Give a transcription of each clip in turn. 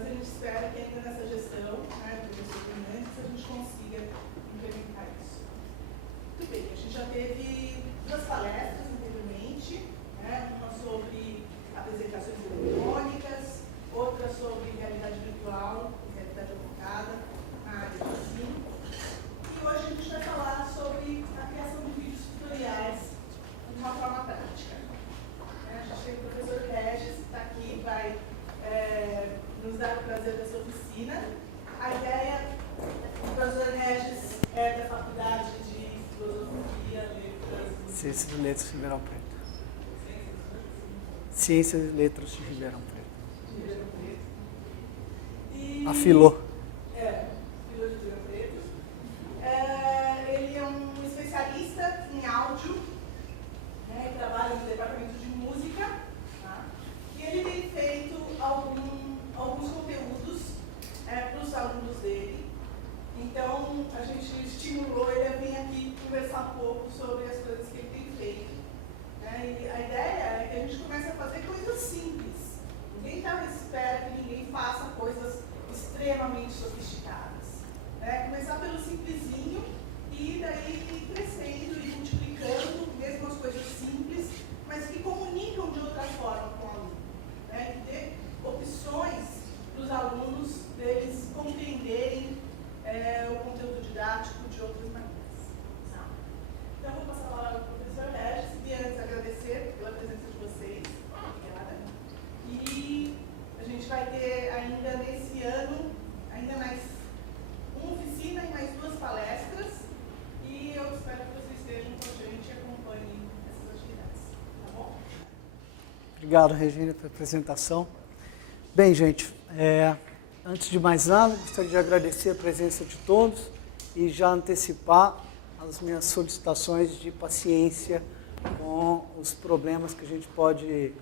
mas a gente espera que ainda nessa gestão, né, dos documentos, a gente consiga implementar isso. Muito bem, a gente já teve 2 palestras anteriormente, né, uma sobre apresentações eletrônicas, outra sobre realidade virtual, realidade aumentada, na área de ensino. E hoje a gente vai falar sobre a criação de vídeos tutoriais de uma forma prática. A gente tem o professor Regis, que está aqui e vai nos dar o prazer dessa oficina. A ideia do professor Regis é da Faculdade de Filosofia, Letras... Ciências e Letras de Ribeirão Preto. Ciências e Letras de Ribeirão Preto. E... Afilou. Filho de Ribeirão Preto. Ele é um especialista em áudio, né, e trabalha no departamento de música, tá? E ele tem feito alguns conteúdos para os alunos dele. Então, a gente estimulou ele a vir aqui conversar um pouco sobre as coisas que ele tem feito. Né? E a ideia é que a gente comece a fazer coisas simples. Ninguém espera que ninguém faça coisas extremamente sofisticadas. Né? Começar pelo simplesinho e daí ir crescendo e multiplicando, mesmo as coisas simples, mas que comunicam de outra forma com o aluno. Né? E dê opções para os alunos deles compreenderem o conteúdo didático de outras maneiras. Tá? Então, vou passar a palavra para o professor Regis e antes agradecer pela presença de vocês. Obrigada. E a gente vai ter ainda nesse ano, ainda mais uma oficina e mais 2 palestras. E eu espero que vocês estejam com a gente e acompanhem essas atividades. Tá bom? Obrigado, Regina, pela apresentação. Bem, gente, antes de mais nada, gostaria de agradecer a presença de todos e já antecipar as minhas solicitações de paciência com os problemas que a gente pode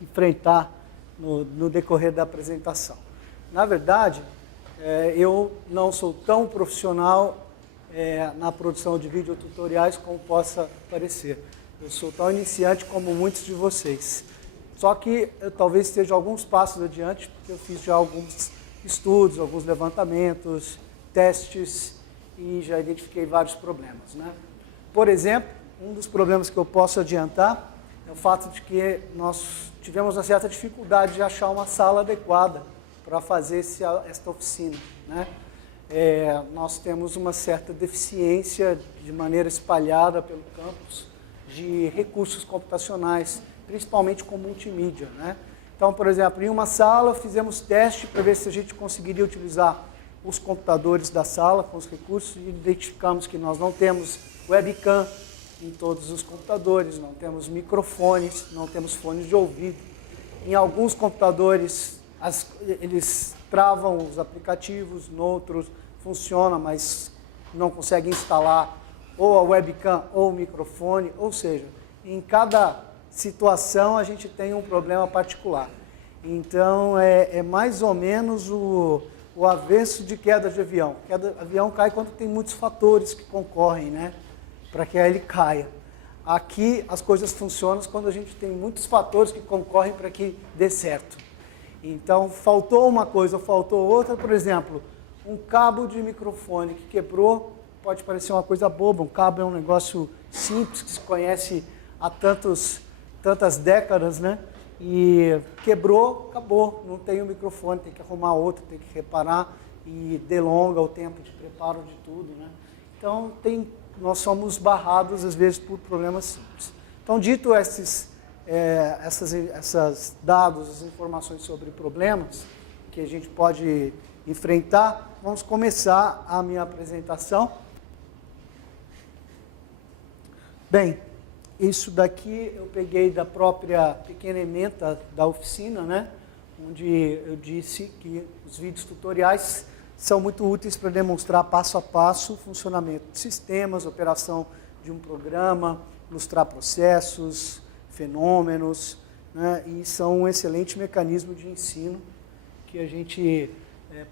enfrentar no decorrer da apresentação. Na verdade, eu não sou tão profissional na produção de videotutoriais como possa parecer. Eu sou tão iniciante como muitos de vocês. Só que eu talvez esteja alguns passos adiante, porque eu fiz já alguns estudos, alguns levantamentos, testes e já identifiquei vários problemas, né? Por exemplo, um dos problemas que eu posso adiantar é o fato de que nós tivemos uma certa dificuldade de achar uma sala adequada para fazer esta oficina, né? Nós temos uma certa deficiência de maneira espalhada pelo campus de recursos computacionais, principalmente com multimídia, né? Então, por exemplo, em uma sala fizemos teste para ver se a gente conseguiria utilizar os computadores da sala com os recursos e identificamos que nós não temos webcam em todos os computadores, não temos microfones, não temos fones de ouvido. Em alguns computadores eles travam os aplicativos, noutros funciona, mas não consegue instalar ou a webcam ou o microfone, ou seja, em cada situação a gente tem um problema particular. Então é mais ou menos o avesso de queda de avião. Queda de avião cai quando tem muitos fatores que concorrem, né, para que ele caia. Aqui as coisas funcionam quando a gente tem muitos fatores que concorrem para que dê certo. Então faltou uma coisa ou faltou outra, por exemplo, um cabo de microfone que quebrou, pode parecer uma coisa boba, um cabo é um negócio simples que se conhece há tantas décadas, né? E quebrou, acabou, não tem o microfone, tem que arrumar outro, tem que reparar e delonga o tempo de preparo de tudo, né? Então nós somos barrados às vezes por problemas simples. Então, dito esses dados, as informações sobre problemas que a gente pode enfrentar, vamos começar a minha apresentação. Bem, isso daqui eu peguei da própria pequena ementa da oficina, né? Onde eu disse que os vídeos tutoriais são muito úteis para demonstrar passo a passo o funcionamento de sistemas, operação de um programa, ilustrar processos, fenômenos, né? E são um excelente mecanismo de ensino que a gente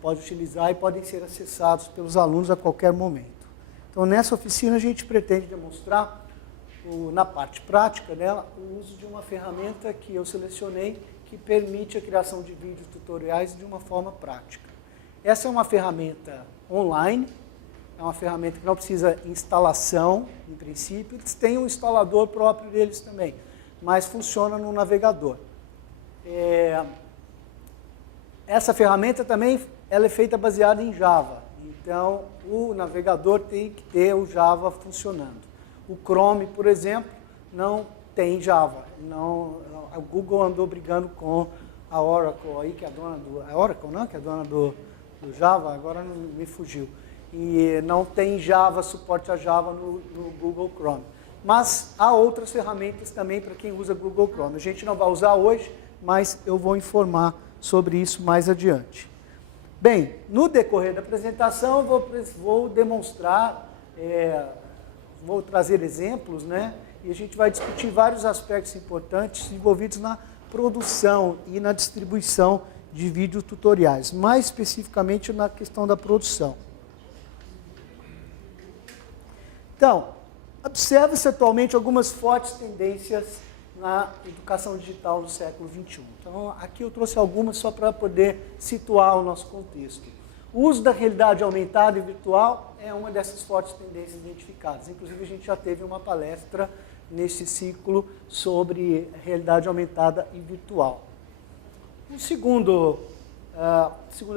pode utilizar e podem ser acessados pelos alunos a qualquer momento. Então, nessa oficina a gente pretende demonstrar na parte prática dela, o uso de uma ferramenta que eu selecionei, que permite a criação de vídeos tutoriais de uma forma prática. Essa é uma ferramenta online, é uma ferramenta que não precisa instalação, em princípio. Eles têm um instalador próprio deles também, mas funciona no navegador. Essa ferramenta também ela é feita baseada em Java. Então, o navegador tem que ter o Java funcionando. O Chrome, por exemplo, não tem Java. A Google andou brigando com a Oracle, aí, que é a dona do... A Oracle, não? Que é a dona do Java, agora não me fugiu. E não tem Java, suporte a Java no Google Chrome. Mas há outras ferramentas também para quem usa Google Chrome. A gente não vai usar hoje, mas eu vou informar sobre isso mais adiante. Bem, no decorrer da apresentação, vou demonstrar, vou trazer exemplos, né? E a gente vai discutir vários aspectos importantes envolvidos na produção e na distribuição de vídeos tutoriais, mais especificamente na questão da produção. Então, observa-se atualmente algumas fortes tendências na educação digital do século XXI. Então, aqui eu trouxe algumas só para poder situar o nosso contexto. O uso da realidade aumentada e virtual é uma dessas fortes tendências identificadas. Inclusive, a gente já teve uma palestra nesse ciclo sobre realidade aumentada e virtual. A segunda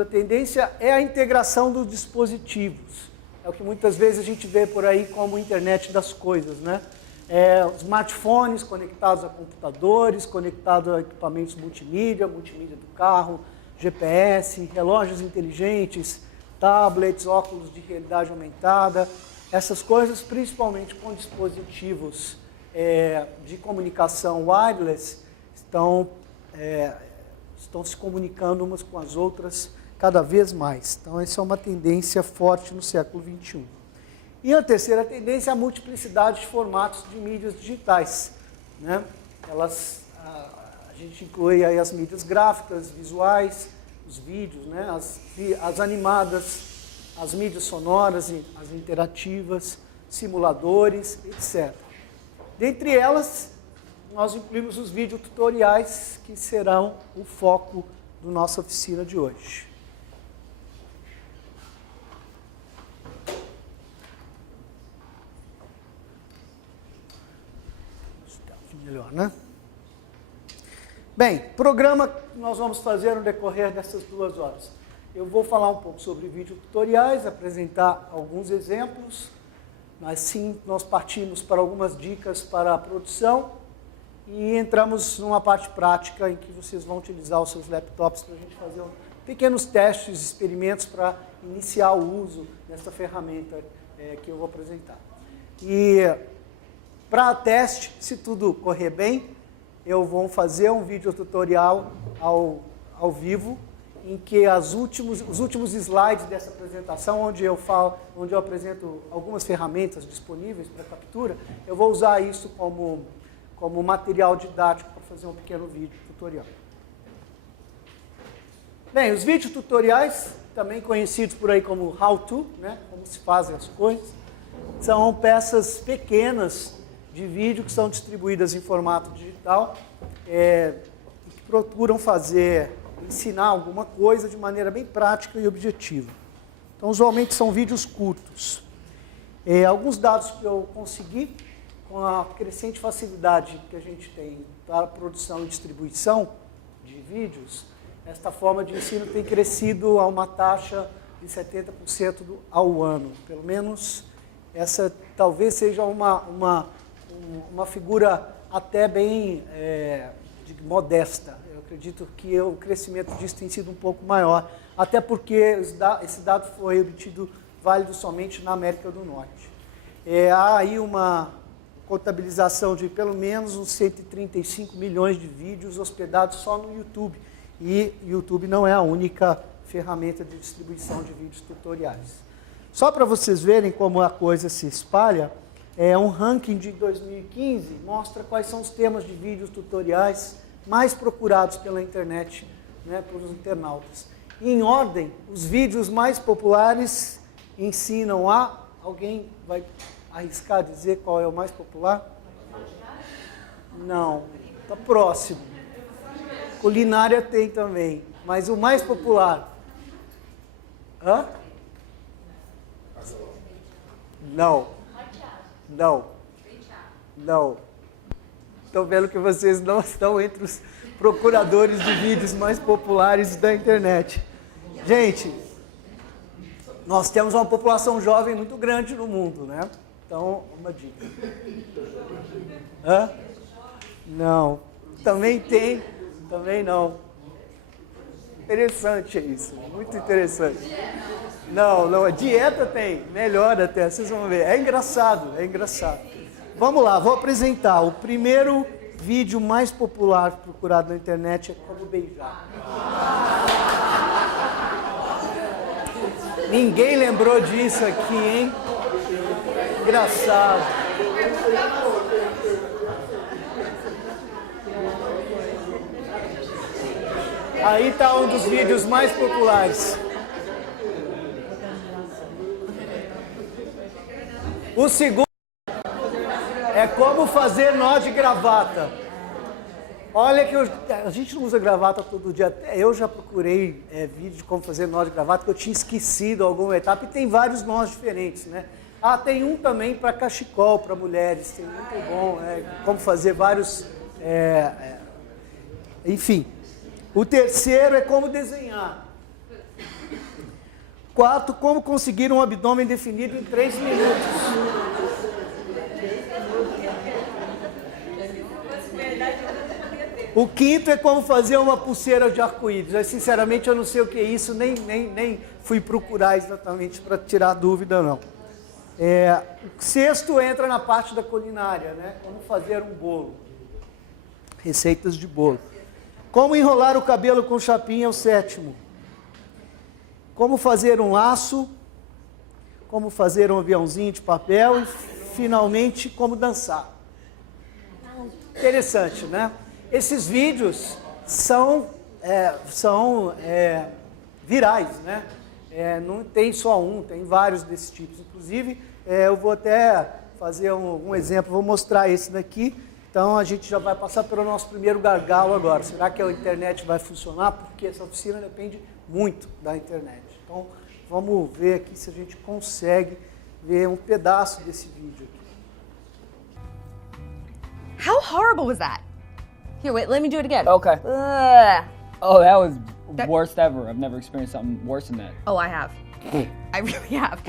tendência é a integração dos dispositivos. É o que muitas vezes a gente vê por aí como internet das coisas, né? Smartphones conectados a computadores, conectados a equipamentos multimídia do carro, GPS, relógios inteligentes, tablets, óculos de realidade aumentada. Essas coisas, principalmente com dispositivos de comunicação wireless, estão se comunicando umas com as outras cada vez mais. Então, essa é uma tendência forte no século XXI. E a terceira tendência é a multiplicidade de formatos de mídias digitais, né? A gente inclui aí as mídias gráficas, visuais, os vídeos, né? as animadas, as mídias sonoras, as interativas, simuladores, etc. Dentre elas, nós incluímos os videotutoriais, que serão o foco da nossa oficina de hoje. Melhor, né? Bem, programa que nós vamos fazer no decorrer dessas 2 horas. Eu vou falar um pouco sobre videotutoriais, apresentar alguns exemplos. Assim, nós partimos para algumas dicas para a produção e entramos numa parte prática em que vocês vão utilizar os seus laptops para a gente fazer pequenos testes, experimentos para iniciar o uso dessa ferramenta que eu vou apresentar. E para teste, se tudo correr bem, eu vou fazer um vídeo tutorial ao vivo, em que os últimos slides dessa apresentação, onde eu apresento algumas ferramentas disponíveis para captura, eu vou usar isso como material didático para fazer um pequeno vídeo tutorial. Bem, os vídeos tutoriais, também conhecidos por aí como how-to, né, como se fazem as coisas, são peças pequenas de vídeo que são distribuídas em formato digital e que procuram ensinar alguma coisa de maneira bem prática e objetiva. Então, usualmente são vídeos curtos. Alguns dados que eu consegui, com a crescente facilidade que a gente tem para a produção e distribuição de vídeos, esta forma de ensino tem crescido a uma taxa de 70% ao ano. Pelo menos essa talvez seja uma figura até bem modesta. Eu acredito que o crescimento disso tem sido um pouco maior, até porque esse dado foi obtido válido somente na América do Norte. Há aí uma contabilização de pelo menos uns 135 milhões de vídeos hospedados só no YouTube. E o YouTube não é a única ferramenta de distribuição de vídeos tutoriais. Só para vocês verem como a coisa se espalha, um ranking de 2015 mostra quais são os temas de vídeos tutoriais mais procurados pela internet, né, pelos internautas. E, em ordem, os vídeos mais populares ensinam a... Alguém vai arriscar dizer qual é o mais popular? Não, está próximo. Culinária tem também, mas o mais popular. Hã? Não. Não. Não. Estou vendo que vocês não estão entre os procuradores de vídeos mais populares da internet. Gente, nós temos uma população jovem muito grande no mundo, né? Então, uma dica. Hã? Não. Também tem, também não. Interessante isso, muito interessante. Não, a dieta tem, melhor até, vocês vão ver. É engraçado, é engraçado. Vamos lá, vou apresentar. O primeiro vídeo mais popular procurado na internet é como beijar. Ninguém lembrou disso aqui, hein? Engraçado. Aí está um dos vídeos mais populares. O segundo é como fazer nó de gravata. Olha que a gente não usa gravata todo dia. Até eu já procurei vídeo de como fazer nó de gravata, que eu tinha esquecido alguma etapa. E tem vários nós diferentes, né? Ah, tem um também para cachecol, para mulheres. Tem muito bom, como fazer vários... enfim. O terceiro é como desenhar. Quarto, como conseguir um abdômen definido em 3 minutos. O quinto é como fazer uma pulseira de arco-íris. Sinceramente, eu não sei o que é isso, nem fui procurar exatamente para tirar dúvida, não. O sexto entra na parte da culinária, né? Como fazer um bolo. Receitas de bolo. Como enrolar o cabelo com chapinha é o sétimo. Como fazer um laço. Como fazer um aviãozinho de papel. E, finalmente, como dançar. Interessante, né? Esses vídeos são virais, né? Não tem só um, tem vários desses tipos. Inclusive, eu vou até fazer um exemplo, vou mostrar esse daqui. Então, a gente já vai passar pelo nosso primeiro gargalo agora. Será que a internet vai funcionar? Porque essa oficina depende muito da internet. Então, vamos ver aqui se a gente consegue ver um pedaço desse vídeo aqui. How horrible was that? Here, wait, let me do it again. Okay. Ugh. Oh, that was worst ever. I've never experienced something worse than that. Oh, I have. I really have.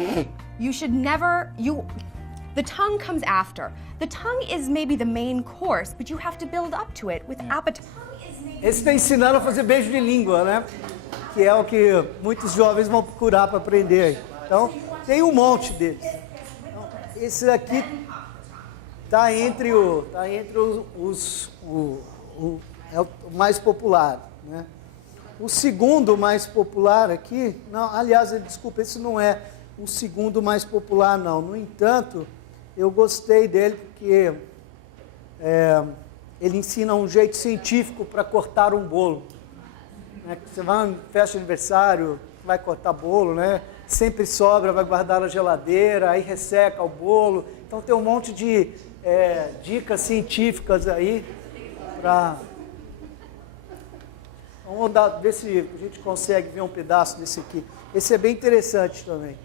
You should never, the tongue comes after. The tongue is maybe the main course, but you have to build up to it with appetite. Esse está ensinando a fazer beijo de língua, né? Que é o que muitos jovens vão procurar para aprender. Então, tem um monte deles. Então, esse aqui está entre o mais popular, né? O segundo mais popular aqui, não, aliás, desculpa, esse não é o segundo mais popular, não. No entanto, eu gostei dele porque ele ensina um jeito científico para cortar um bolo. Né? Você vai em festa de aniversário, vai cortar bolo, né? Sempre sobra, vai guardar na geladeira, aí resseca o bolo. Então tem um monte de dicas científicas aí para... Vamos ver se a gente consegue ver um pedaço desse aqui. Esse é bem interessante também.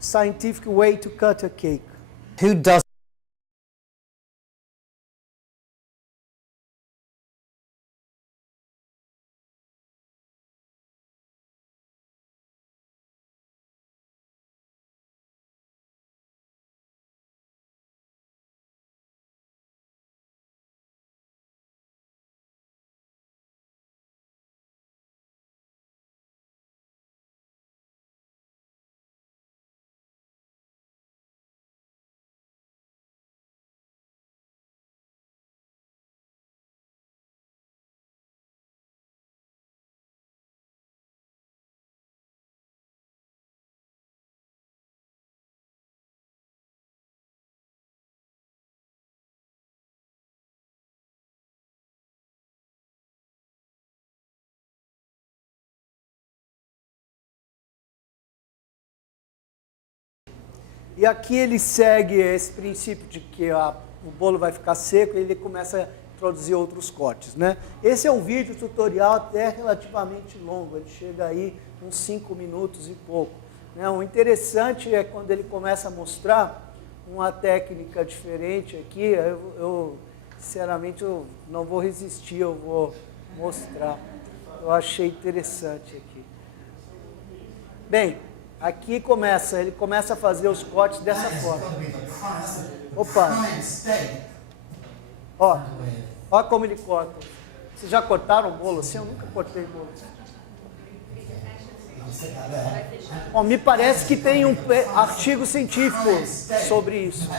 Scientific way to cut a cake. Who does E aqui ele segue esse princípio de que o bolo vai ficar seco e ele começa a introduzir outros cortes, né? Esse é um vídeo tutorial até relativamente longo, ele chega aí uns 5 minutos e pouco, né? O interessante é quando ele começa a mostrar uma técnica diferente aqui, eu sinceramente eu não vou resistir, eu vou mostrar. Eu achei interessante aqui. Bem, aqui ele começa a fazer os cortes dessa forma. Opa! Ó como ele corta. Vocês já cortaram o bolo assim? Eu nunca cortei bolo assim. Bom, me parece que tem um artigo científico sobre isso.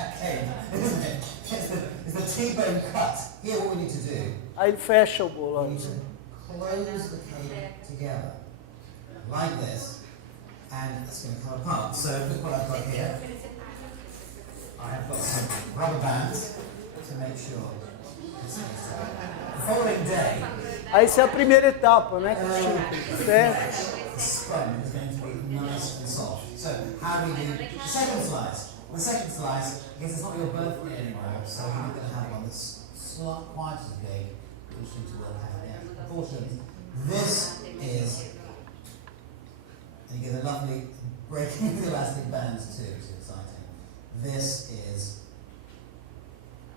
Aí ele fecha o bolo. Ó. Close the cake together like this, and it's going to come apart. So look what I've got here. I have got some rubber bands to make sure this is the following day. Aí essa é a primeira etapa, né? Fecha. The sponge is going to be nice and soft. So how do we do the second slice? The second slice, because it's not your birthday anymore, so you're going to have one that's not quite as big, which you will have. This is, and you get a lovely breaking the elastic bands too, it's exciting. This is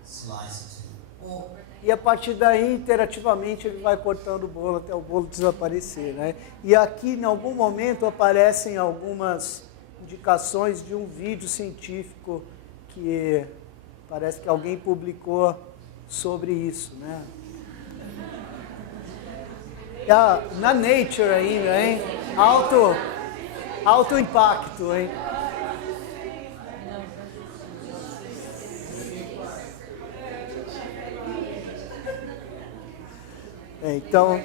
slice 2. E a partir daí, interativamente, ele vai cortando o bolo até o bolo desaparecer, né? E aqui, em algum momento, aparecem algumas indicações de um vídeo científico que parece que alguém publicou sobre isso, né? Na Nature ainda, hein? Alto impacto, hein? Então,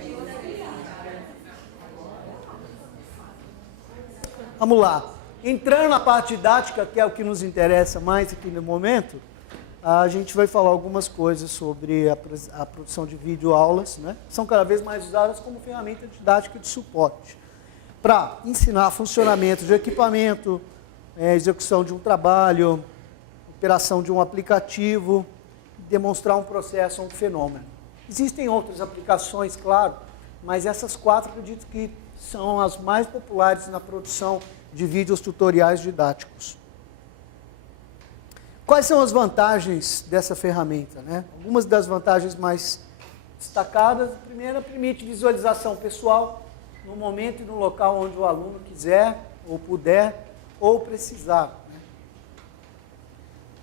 vamos lá. Entrando na parte didática, que é o que nos interessa mais aqui no momento, a gente vai falar algumas coisas sobre a produção de videoaulas, né? São cada vez mais usadas como ferramenta didática de suporte para ensinar funcionamento de equipamento, execução de um trabalho, operação de um aplicativo, demonstrar um processo ou um fenômeno. Existem outras aplicações, claro, mas essas 4 acredito que são as mais populares na produção de vídeos tutoriais didáticos. Quais são as vantagens dessa ferramenta, né? Algumas das vantagens mais destacadas. A primeira, permite visualização pessoal no momento e no local onde o aluno quiser, ou puder, ou precisar, né?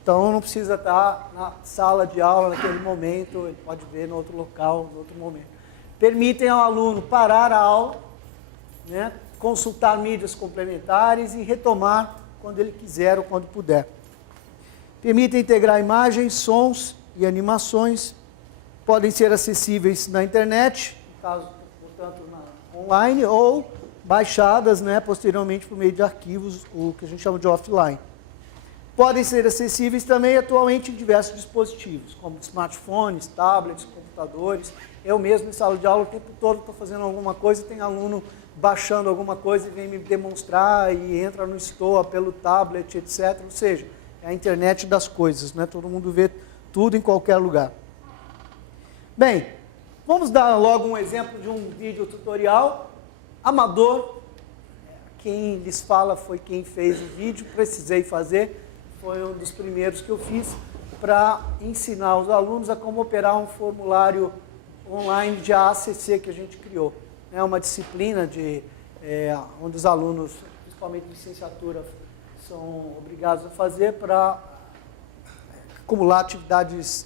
Então, não precisa estar na sala de aula naquele momento, ele pode ver no outro local, no outro momento. Permitem ao aluno parar a aula, né? Consultar mídias complementares e retomar quando ele quiser ou quando puder. Permitem integrar imagens, sons e animações, podem ser acessíveis na internet, no caso, portanto, online, ou baixadas, né, posteriormente por meio de arquivos, o que a gente chama de offline. Podem ser acessíveis também atualmente em diversos dispositivos, como smartphones, tablets, computadores. Eu mesmo em sala de aula o tempo todo estou fazendo alguma coisa, tem aluno baixando alguma coisa e vem me demonstrar e entra no Store pelo tablet, etc. Ou seja, é a internet das coisas, né? Todo mundo vê tudo em qualquer lugar. Bem, vamos dar logo um exemplo de um vídeo tutorial amador. Quem lhes fala foi quem fez o vídeo, precisei fazer, foi um dos primeiros que eu fiz para ensinar os alunos a como operar um formulário online de AACC que a gente criou. É uma disciplina onde os alunos, principalmente de licenciatura, são obrigados a fazer para acumular atividades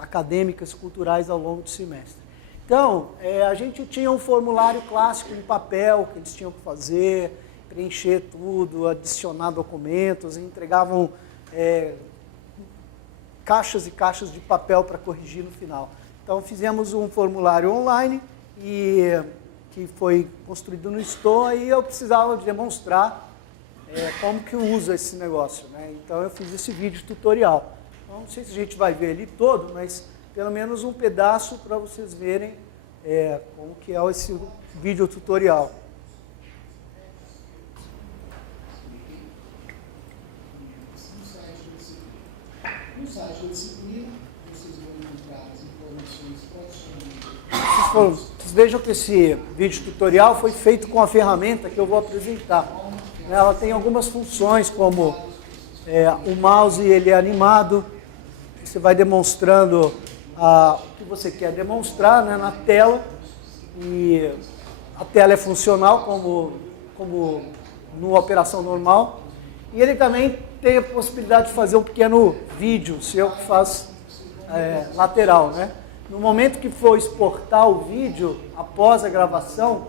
acadêmicas, culturais ao longo do semestre. Então, a gente tinha um formulário clássico em papel que eles tinham que fazer, preencher tudo, adicionar documentos, entregavam caixas e caixas de papel para corrigir no final. Então, fizemos um formulário online que foi construído no Store e eu precisava demonstrar como que usa esse negócio, né? Então eu fiz esse vídeo tutorial. Então, não sei se a gente vai ver ele todo, mas pelo menos um pedaço para vocês verem como que é esse vídeo tutorial. No site da disciplina, vocês vão encontrar as informações vocês vejam que esse vídeo tutorial foi feito com a ferramenta que eu vou apresentar. Ela tem algumas funções, como o mouse ele é animado, você vai demonstrando o que você quer demonstrar, né, na tela, e a tela é funcional como no operação normal, e ele também tem a possibilidade de fazer um pequeno vídeo seu que faz lateral, né? No momento que for exportar o vídeo, após a gravação,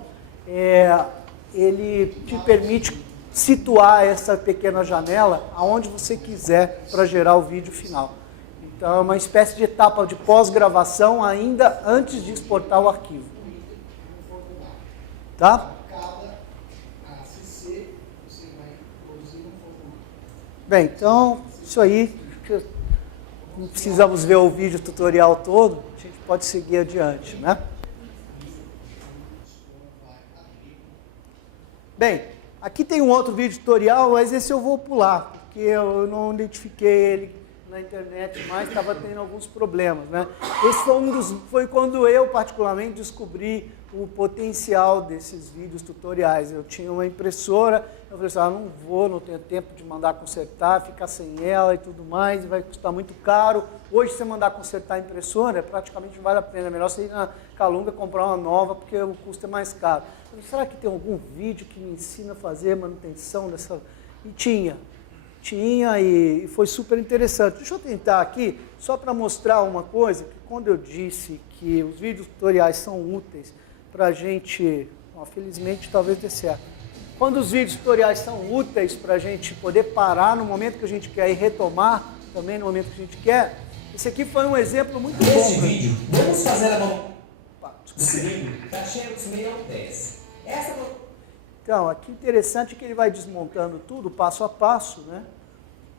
ele te permite situar essa pequena janela aonde você quiser para gerar o vídeo final. Então é uma espécie de etapa de pós-gravação ainda antes de exportar o arquivo. Tá? Bem, então isso aí, não precisamos ver o vídeo tutorial todo, a gente pode seguir adiante, né? Bem, aqui tem um outro vídeo tutorial, mas esse eu vou pular, porque eu não identifiquei ele na internet, mas estava tendo alguns problemas, né? Esse foi quando eu, particularmente, descobri o potencial desses vídeos tutoriais. Eu tinha uma impressora, eu falei assim, não tenho tempo de mandar consertar, ficar sem ela e tudo mais, vai custar muito caro. Hoje, se você mandar consertar a impressora, praticamente não vale a pena. É melhor você ir na Calunga comprar uma nova, porque o custo é mais caro. Eu falei, será que tem algum vídeo que me ensina a fazer manutenção dessa? E tinha e foi super interessante. Deixa eu tentar aqui, só para mostrar uma coisa, que quando eu disse que os vídeos tutoriais são úteis para a gente, felizmente talvez dê certo. Quando os vídeos tutoriais são úteis para a gente poder parar no momento que a gente quer e retomar também no momento que a gente quer, esse aqui foi um exemplo muito bom. Neste vídeo, vamos fazer a mão. O cilindro está cheio dos meioteias. Então, aqui interessante que ele vai desmontando tudo passo a passo, né?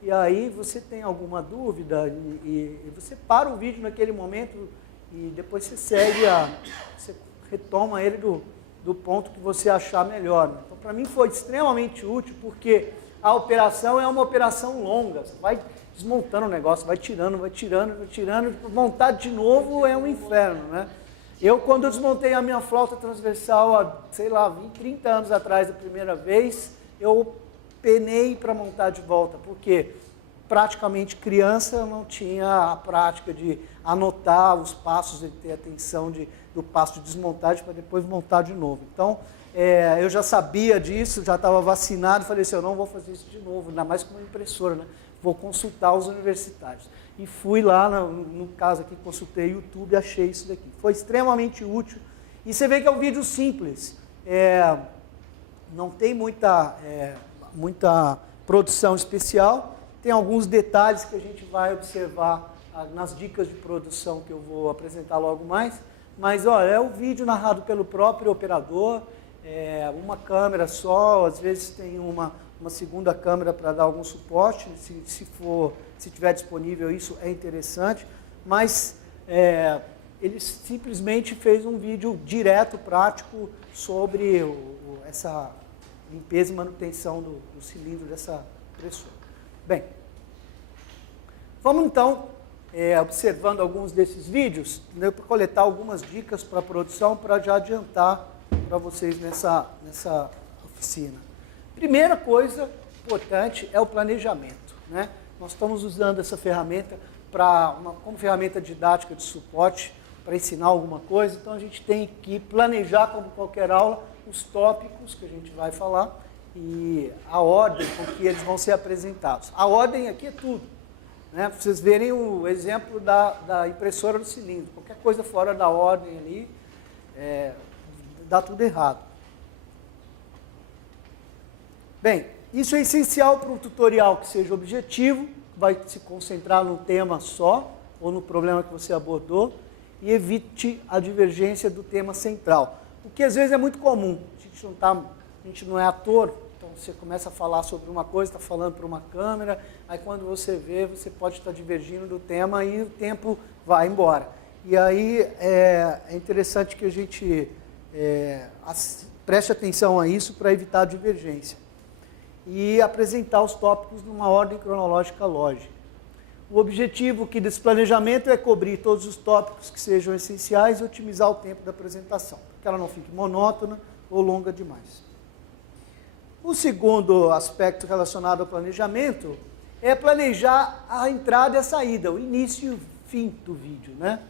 E aí você tem alguma dúvida e você para o vídeo naquele momento e depois você você retoma ele do ponto que você achar melhor, né? Então, para mim foi extremamente útil porque a operação é uma operação longa. Você vai desmontando o negócio, vai tirando, montar de novo é um inferno, né? Quando eu desmontei a minha flauta transversal há, 30 anos atrás, a primeira vez, eu penei para montar de volta, porque praticamente criança não tinha a prática de anotar os passos, de ter atenção do passo de desmontagem para depois montar de novo. Então, eu já sabia disso, já estava vacinado, falei assim, eu não vou fazer isso de novo, ainda mais com uma impressora, né? Vou consultar os universitários. E fui lá, no caso aqui, consultei o YouTube e achei isso daqui. Foi extremamente útil. E você vê que é um vídeo simples. Não tem muita produção especial. Tem alguns detalhes que a gente vai observar nas dicas de produção que eu vou apresentar logo mais. Mas, olha, é o vídeo narrado pelo próprio operador, uma câmera só, às vezes tem uma segunda câmera para dar algum suporte, se tiver disponível isso é interessante, mas ele simplesmente fez um vídeo direto, prático, sobre essa limpeza e manutenção do cilindro dessa impressora. Bem, vamos então, observando alguns desses vídeos, para coletar algumas dicas para a produção, para já adiantar para vocês nessa oficina. Primeira coisa importante é o planejamento, né? Nós estamos usando essa ferramenta como ferramenta didática de suporte para ensinar alguma coisa, então a gente tem que planejar, como qualquer aula, os tópicos que a gente vai falar e a ordem com que eles vão ser apresentados. A ordem aqui é tudo, né? Para vocês verem o exemplo da impressora do cilindro. Qualquer coisa fora da ordem ali, dá tudo errado. Bem, isso é essencial para um tutorial que seja objetivo, vai se concentrar num tema só, ou no problema que você abordou, e evite a divergência do tema central. O que às vezes é muito comum, a gente não é ator, então você começa a falar sobre uma coisa, está falando para uma câmera, aí quando você vê, você pode estar divergindo do tema e o tempo vai embora. E aí é interessante que a gente preste atenção a isso para evitar a divergência. E apresentar os tópicos numa ordem cronológica lógica. O objetivo aqui desse planejamento é cobrir todos os tópicos que sejam essenciais e otimizar o tempo da apresentação, para que ela não fique monótona ou longa demais. O segundo aspecto relacionado ao planejamento é planejar a entrada e a saída, o início e o fim do vídeo, né?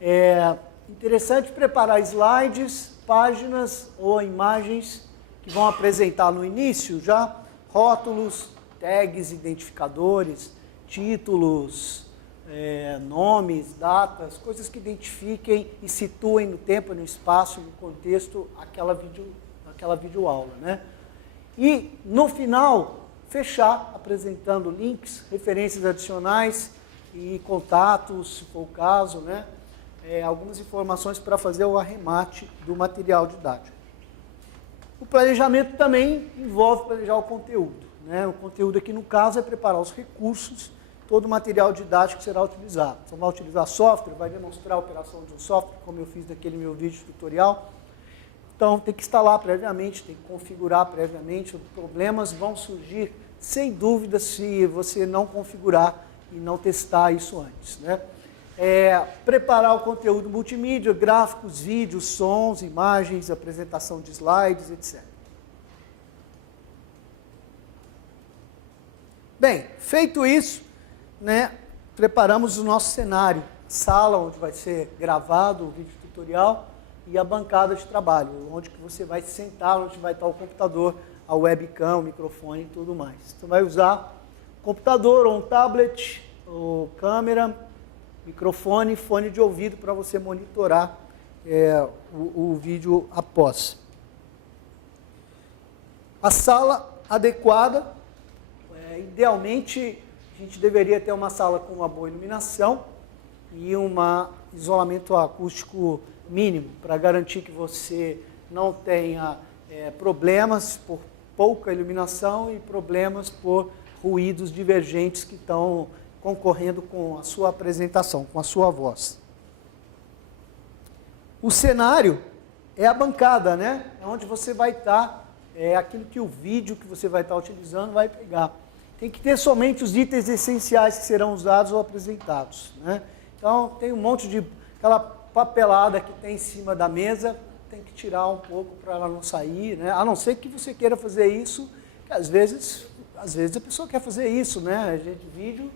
É interessante preparar slides, páginas ou imagens que vão apresentar no início já rótulos, tags, identificadores, títulos, nomes, datas, coisas que identifiquem e situem no tempo, no espaço, no contexto aquela videoaula, né? E no final, fechar apresentando links, referências adicionais e contatos, se for o caso, né? Algumas informações para fazer o arremate do material didático. O planejamento também envolve planejar o conteúdo, né? O conteúdo aqui, no caso, é preparar os recursos, todo o material didático que será utilizado. Então, vai utilizar software, vai demonstrar a operação de um software, como eu fiz naquele meu vídeo tutorial. Então, tem que instalar previamente, tem que configurar previamente. Problemas vão surgir, sem dúvida, se você não configurar e não testar isso antes, né? Preparar o conteúdo multimídia, gráficos, vídeos, sons, imagens, apresentação de slides, etc. Bem, feito isso, né, preparamos o nosso cenário, sala onde vai ser gravado o vídeo tutorial e a bancada de trabalho, onde que você vai sentar, onde vai estar o computador, a webcam, o microfone e tudo mais. Você vai usar computador ou um tablet, ou câmera, microfone, fone de ouvido para você monitorar o vídeo após. A sala adequada, idealmente a gente deveria ter uma sala com uma boa iluminação e um isolamento acústico mínimo, para garantir que você não tenha problemas por pouca iluminação e problemas por ruídos divergentes que estão concorrendo com a sua apresentação, com a sua voz. O cenário é a bancada, né? É onde você vai estar, aquilo que o vídeo que você vai estar utilizando vai pegar. Tem que ter somente os itens essenciais que serão usados ou apresentados, né? Então, tem um monte de aquela papelada que tem em cima da mesa, tem que tirar um pouco para ela não sair, né? A não ser que você queira fazer isso, que às vezes a pessoa quer fazer isso, né? Vídeo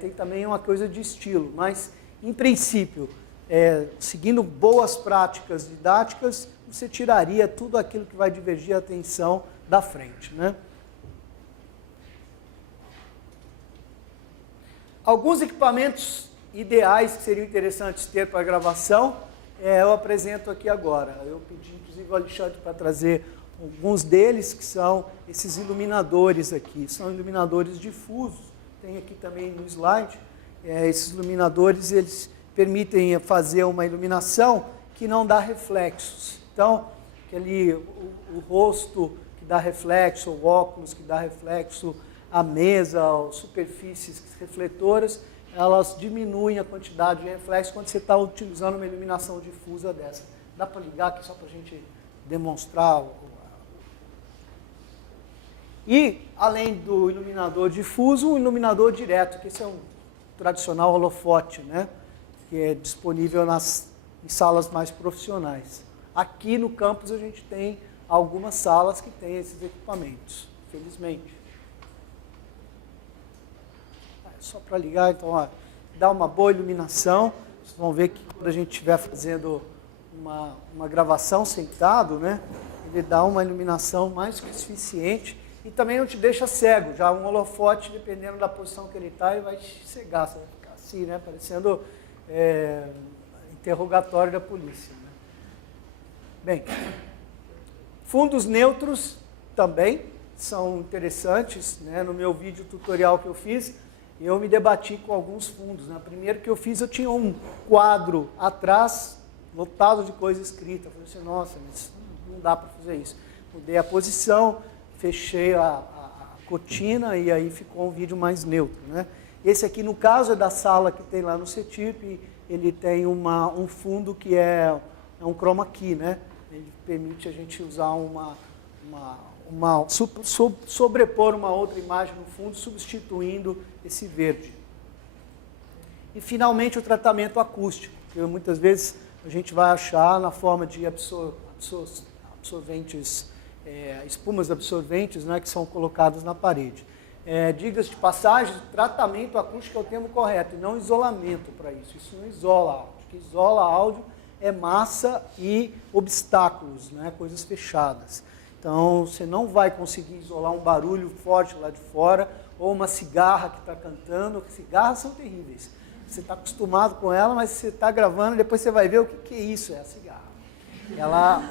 tem também uma coisa de estilo, mas, em princípio, seguindo boas práticas didáticas, você tiraria tudo aquilo que vai divergir a atenção da frente, né? Alguns equipamentos ideais que seriam interessantes ter para gravação, eu apresento aqui agora. Eu pedi, inclusive, ao Alexandre para trazer alguns deles, que são esses iluminadores aqui. São iluminadores difusos, tem aqui também no slide. Esses iluminadores, eles permitem fazer uma iluminação que não dá reflexos. Então, o rosto que dá reflexo, o óculos que dá reflexo, a mesa, as superfícies refletoras, elas diminuem a quantidade de reflexo quando você está utilizando uma iluminação difusa dessa. Dá para ligar aqui só para a gente demonstrar. E, além do iluminador difuso, um iluminador direto, que esse é um tradicional holofote, né? Que é disponível em salas mais profissionais. Aqui no campus a gente tem algumas salas que têm esses equipamentos, felizmente. Só para ligar, então, ó, dá uma boa iluminação. Vocês vão ver que quando a gente estiver fazendo uma gravação sentado, né, ele dá uma iluminação mais que suficiente e também não te deixa cego. Já um holofote, dependendo da posição que ele está, ele vai te cegar, você vai ficar assim, né, parecendo interrogatório da polícia, né? Bem, fundos neutros também são interessantes, né? No meu vídeo tutorial que eu fiz, eu me debati com alguns fundos, né? Primeiro que eu fiz, eu tinha um quadro atrás, lotado de coisa escrita. Eu falei assim, nossa, mas não dá para fazer isso. Mudei a posição, fechei a cortina e aí ficou um vídeo mais neutro, né? Esse aqui, no caso, é da sala que tem lá no CETIP, ele tem um fundo que é um chroma key, né? Ele permite a gente usar sobrepor uma outra imagem no fundo, substituindo esse verde. E, finalmente, o tratamento acústico, que muitas vezes a gente vai achar na forma de absorventes, espumas absorventes, né, que são colocadas na parede. Diga-se de passagem, tratamento acústico é o termo correto, e não isolamento para isso. Isso não isola áudio. O que isola áudio é massa e obstáculos, né, coisas fechadas. Então, você não vai conseguir isolar um barulho forte lá de fora, ou uma cigarra que está cantando. Cigarras são terríveis. Você está acostumado com ela, mas você está gravando, depois você vai ver o que é isso, é a cigarra. Ela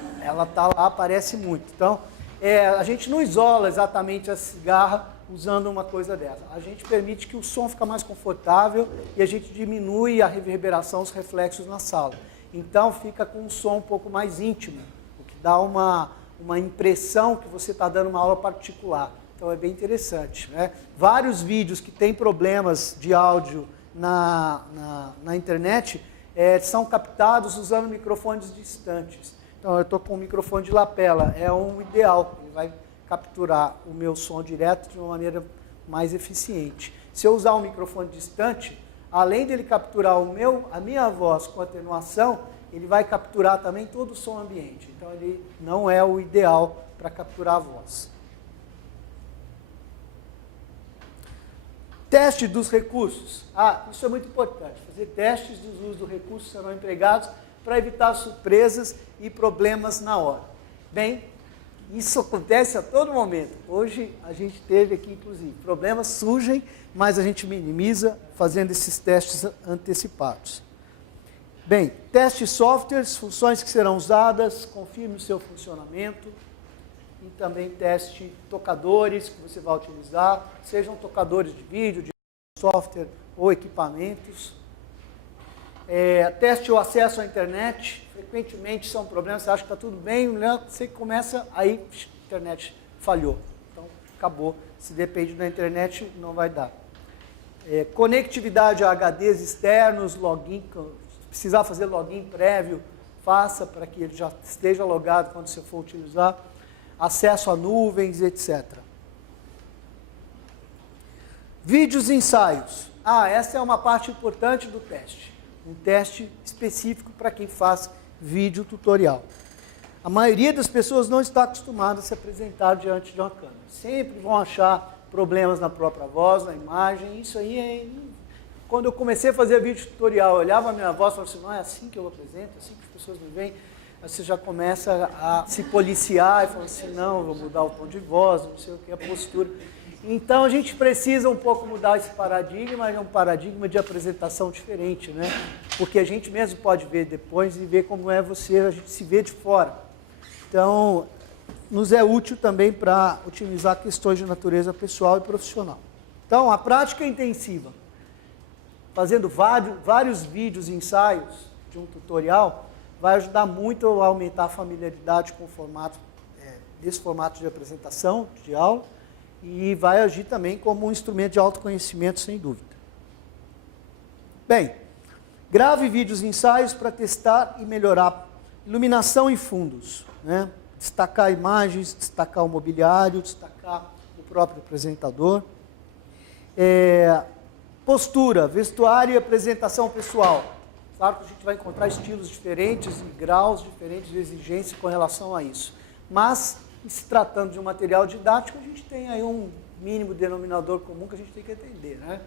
está lá, aparece muito. Então, a gente não isola exatamente a cigarra usando uma coisa dessa. A gente permite que o som fique mais confortável e a gente diminui a reverberação, os reflexos na sala. Então, fica com um som um pouco mais íntimo, o que dá uma impressão que você está dando uma aula particular. Então, é bem interessante, né? Vários vídeos que têm problemas de áudio na internet são captados usando microfones distantes. Então, eu estou com um microfone de lapela, é um ideal, ele vai capturar o meu som direto de uma maneira mais eficiente. Se eu usar um microfone distante, além dele capturar a minha voz com atenuação, ele vai capturar também todo o som ambiente. Então, ele não é o ideal para capturar a voz. Teste dos recursos. Isso é muito importante. Fazer testes dos usos do recurso serão empregados para evitar surpresas e problemas na hora. Bem, isso acontece a todo momento. Hoje a gente teve aqui, inclusive, problemas surgem, mas a gente minimiza fazendo esses testes antecipados. Bem, teste softwares, funções que serão usadas, confirme o seu funcionamento. E também teste tocadores que você vai utilizar, sejam tocadores de vídeo, de software ou equipamentos. Teste o acesso à internet, frequentemente são problemas, você acha que está tudo bem, você começa, aí a internet falhou. Então, acabou. Se depende da internet, não vai dar. Conectividade a HDs externos, login, se precisar fazer login prévio, faça para que ele já esteja logado quando você for utilizar. Acesso a nuvens, etc. Vídeos e ensaios. Essa é uma parte importante do teste. Um teste específico para quem faz vídeo tutorial. A maioria das pessoas não está acostumada a se apresentar diante de uma câmera. Sempre vão achar problemas na própria voz, na imagem. Isso aí Quando eu comecei a fazer vídeo tutorial, eu olhava a minha voz e falava assim, não é assim que eu apresento, é assim que as pessoas me veem. Aí você já começa a se policiar e fala assim, não, vou mudar o tom de voz, não sei o que, a postura. Então a gente precisa um pouco mudar esse paradigma, mas é um paradigma de apresentação diferente, né? Porque a gente mesmo pode ver depois e ver como é você, a gente se vê de fora. Então, nos é útil também para otimizar questões de natureza pessoal e profissional. Então, a prática intensiva, fazendo vários vídeos e ensaios de um tutorial, vai ajudar muito a aumentar a familiaridade com o formato, desse formato de apresentação, de aula, e vai agir também como um instrumento de autoconhecimento, sem dúvida. Bem, grave vídeos e ensaios para testar e melhorar iluminação e fundos, né? Destacar imagens, destacar o mobiliário, destacar o próprio apresentador. Postura, vestuário e apresentação pessoal. Claro que a gente vai encontrar estilos diferentes e graus diferentes de exigência com relação a isso. Mas, se tratando de um material didático, a gente tem aí um mínimo denominador comum que a gente tem que entender, né?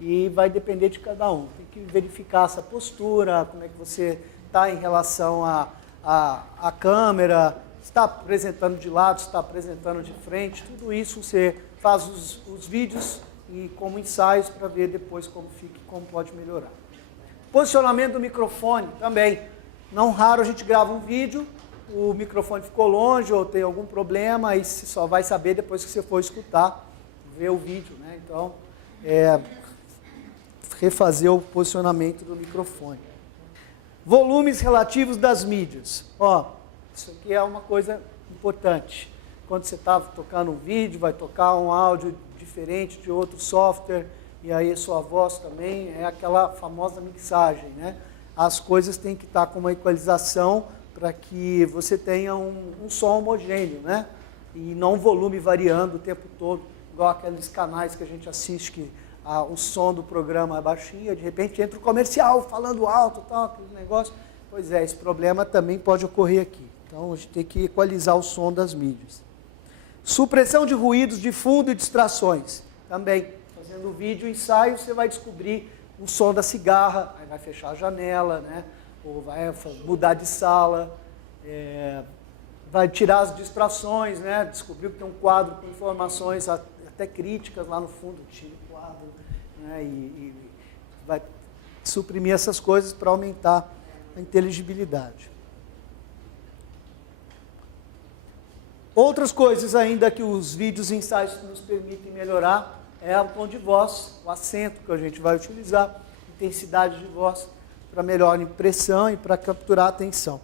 E vai depender de cada um. Tem que verificar essa postura, como é que você está em relação à câmera, está apresentando de lado, está apresentando de frente, tudo isso você faz os vídeos e como ensaios para ver depois como fica e como pode melhorar. Posicionamento do microfone também. Não raro a gente grava um vídeo, o microfone ficou longe ou tem algum problema, e você só vai saber depois que você for escutar, ver o vídeo, né? Então, refazer o posicionamento do microfone. Volumes relativos das mídias. Isso aqui é uma coisa importante. Quando você está tocando um vídeo, vai tocar um áudio diferente de outro software, e aí a sua voz também é aquela famosa mixagem, né? As coisas têm que estar com uma equalização para que você tenha um som homogêneo, né? E não um volume variando o tempo todo, igual aqueles canais que a gente assiste, que o som do programa é baixinho, de repente entra o comercial falando alto, tal, aquele negócio. Pois é, esse problema também pode ocorrer aqui. Então, a gente tem que equalizar o som das mídias. Supressão de ruídos de fundo e distrações. Também, fazendo vídeo ensaio, você vai descobrir o som da cigarra, aí vai fechar a janela, né? Ou vai mudar de sala, vai tirar as distrações, né? Descobriu que tem um quadro com informações até críticas lá no fundo, tira o quadro, né? E vai suprimir essas coisas para aumentar a inteligibilidade. Outras coisas ainda que os vídeos e ensaios nos permitem melhorar é o tom de voz, o acento que a gente vai utilizar, intensidade de voz para melhor impressão e para capturar a atenção.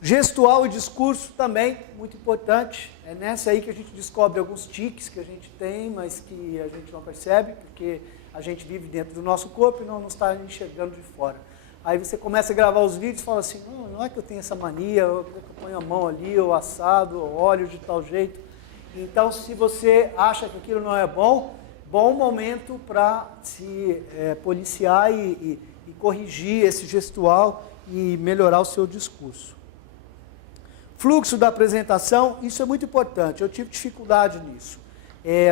Gestual e discurso também, muito importante. É nessa aí que a gente descobre alguns tiques que a gente tem, mas que a gente não percebe, porque a gente vive dentro do nosso corpo e não está enxergando de fora. Aí você começa a gravar os vídeos e fala assim, não é que eu tenho essa mania, eu ponho a mão ali, ou assado, ou olho de tal jeito. Então, se você acha que aquilo não é bom momento para se policiar e corrigir esse gestual e melhorar o seu discurso. Fluxo da apresentação, isso é muito importante, eu tive dificuldade nisso.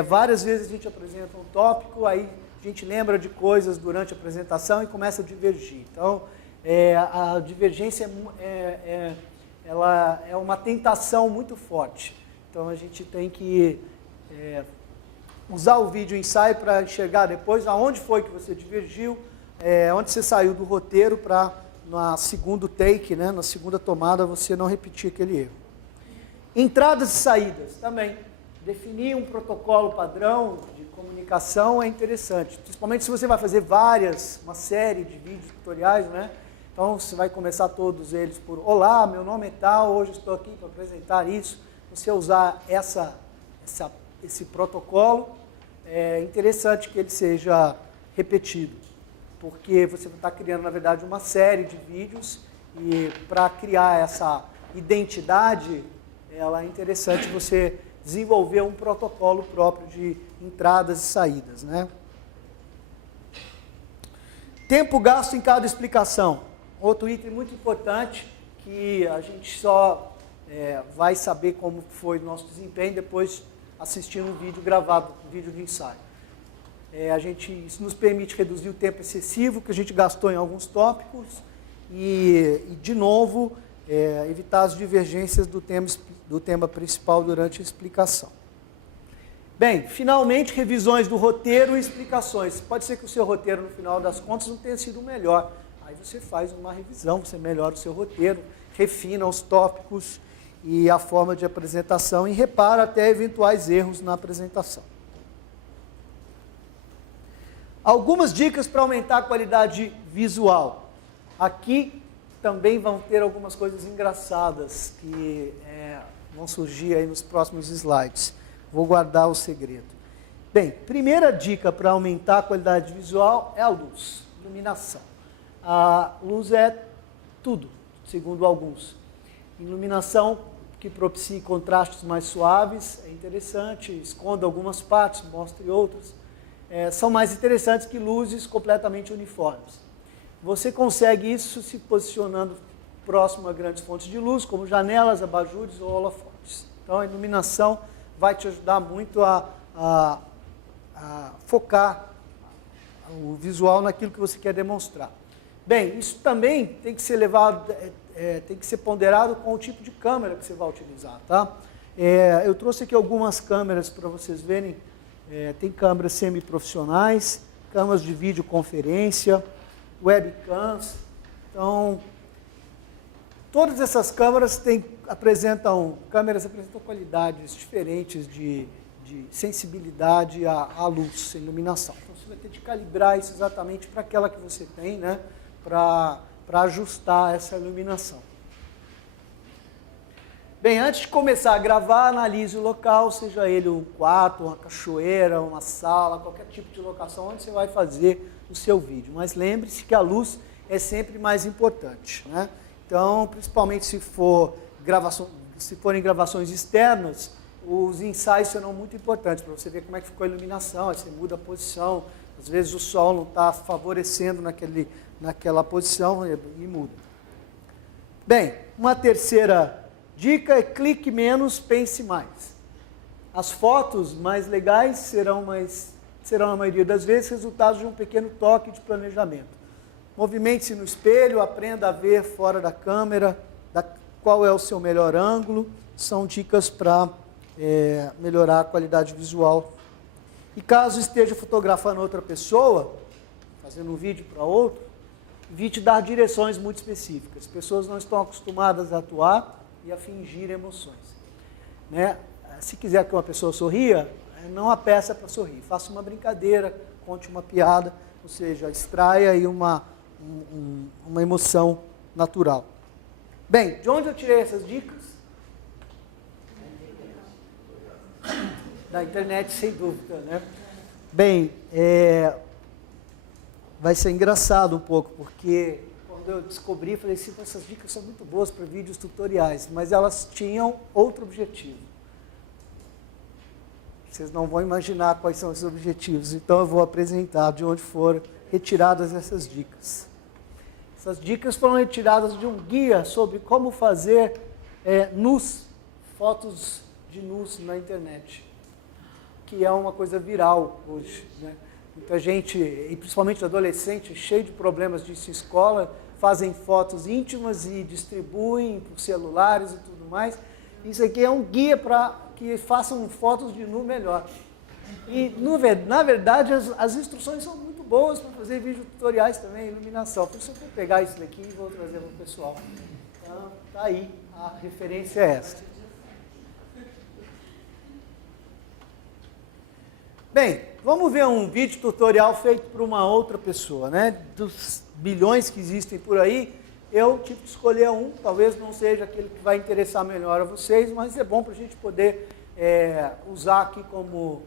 Várias vezes a gente apresenta um tópico, aí a gente lembra de coisas durante a apresentação e começa a divergir. Então, a divergência ela é uma tentação muito forte. Então, a gente tem que usar o vídeo ensaio para enxergar depois aonde foi que você divergiu, onde você saiu do roteiro para, na segundo take, né, na segunda tomada, você não repetir aquele erro. Entradas e saídas também. Definir um protocolo padrão de comunicação é interessante, principalmente se você vai fazer uma série de vídeos tutoriais, né? Então, você vai começar todos eles por olá, meu nome é tal, hoje estou aqui para apresentar isso. Você usar esse protocolo, é interessante que ele seja repetido, porque você está criando, na verdade, uma série de vídeos e para criar essa identidade, é interessante você desenvolver um protocolo próprio de entradas e saídas, né? Tempo gasto em cada explicação. Outro item muito importante que a gente só vai saber como foi o nosso desempenho depois assistindo um vídeo gravado, um vídeo de ensaio. Isso nos permite reduzir o tempo excessivo que a gente gastou em alguns tópicos e de novo, evitar as divergências do tema principal durante a explicação. Bem, finalmente, revisões do roteiro e explicações. Pode ser que o seu roteiro, no final das contas, não tenha sido o melhor. Aí você faz uma revisão, você melhora o seu roteiro, refina os tópicos e a forma de apresentação e repara até eventuais erros na apresentação. Algumas dicas para aumentar a qualidade visual. Aqui também vão ter algumas coisas engraçadas que vão surgir aí nos próximos slides. Vou guardar o segredo. Bem, primeira dica para aumentar a qualidade visual é a luz, iluminação. A luz é tudo, segundo alguns. Iluminação que propicie contrastes mais suaves é interessante, esconda algumas partes, mostre outras. São mais interessantes que luzes completamente uniformes. Você consegue isso se posicionando próximo a grandes fontes de luz, como janelas, abajures ou holofotes. Então, a iluminação vai te ajudar muito a focar o visual naquilo que você quer demonstrar. Bem, isso também tem que ser levado, tem que ser ponderado com o tipo de câmera que você vai utilizar, tá? Eu trouxe aqui algumas câmeras para vocês verem. Tem câmeras semiprofissionais, câmeras de videoconferência, webcams. Então, todas essas câmeras apresentam qualidades diferentes de sensibilidade à luz, à iluminação. Então, você vai ter de calibrar isso exatamente para aquela que você tem, né, para ajustar essa iluminação. Bem, antes de começar a gravar, analise o local, seja ele um quarto, uma cachoeira, uma sala, qualquer tipo de locação onde você vai fazer o seu vídeo. Mas lembre-se que a luz é sempre mais importante, né? Então, principalmente se forem gravações externas, os ensaios serão muito importantes para você ver como é que ficou a iluminação, aí você muda a posição, às vezes o sol não está favorecendo naquela posição e muda. Bem, uma terceira dica é clique menos, pense mais. As fotos mais legais serão, na maioria das vezes, resultado de um pequeno toque de planejamento. Movimente-se no espelho, aprenda a ver fora da câmera, qual é o seu melhor ângulo, são dicas para melhorar a qualidade visual. E caso esteja fotografando outra pessoa, fazendo um vídeo para outro, evite dar direções muito específicas. As pessoas não estão acostumadas a atuar e a fingir emoções. Né? Se quiser que uma pessoa sorria, não a peça para sorrir. Faça uma brincadeira, conte uma piada, ou seja, extraia aí uma emoção natural. Bem, de onde eu tirei essas dicas? Da internet, sem dúvida, né? Bem, vai ser engraçado um pouco, porque quando eu descobri, falei assim, essas dicas são muito boas para vídeos tutoriais, mas elas tinham outro objetivo. Vocês não vão imaginar quais são esses objetivos, então eu vou apresentar de onde foram retiradas essas dicas. Essas dicas foram retiradas de um guia sobre como fazer fotos de nus na internet, que é uma coisa viral hoje, né? Muita gente, e principalmente adolescente, cheio de problemas disso em escola, fazem fotos íntimas e distribuem por celulares e tudo mais. Isso aqui é um guia para que façam fotos de nu melhor. E, na verdade, as instruções são muito boas para fazer vídeo tutoriais também, iluminação. Por isso eu vou pegar isso daqui e vou trazer para o pessoal. Então, tá aí, a referência é essa. Bem, vamos ver um vídeo tutorial feito por uma outra pessoa, né? Dos bilhões que existem por aí, eu tive que escolher um, talvez não seja aquele que vai interessar melhor a vocês, mas é bom para a gente poder usar aqui como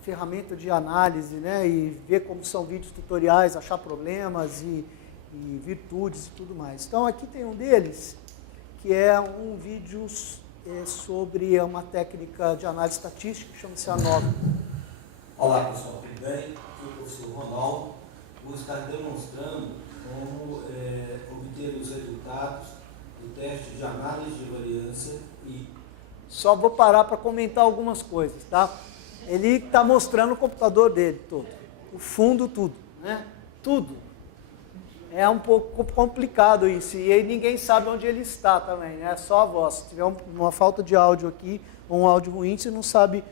ferramenta de análise, né? E ver como são vídeos tutoriais, achar problemas e virtudes e tudo mais. Então aqui tem um deles, que é um vídeo sobre uma técnica de análise estatística que chama-se ANOVA. Olá pessoal, tudo bem? Aqui é o professor Ronaldo. Vou estar demonstrando como obter os resultados do teste de análise de variância e... Só vou parar para comentar algumas coisas, tá? Ele está mostrando o computador dele todo, o fundo, tudo, né? Tudo. É um pouco complicado isso, e aí ninguém sabe onde ele está também, né? É só a voz. Se tiver uma falta de áudio aqui, ou um áudio ruim, você não sabe,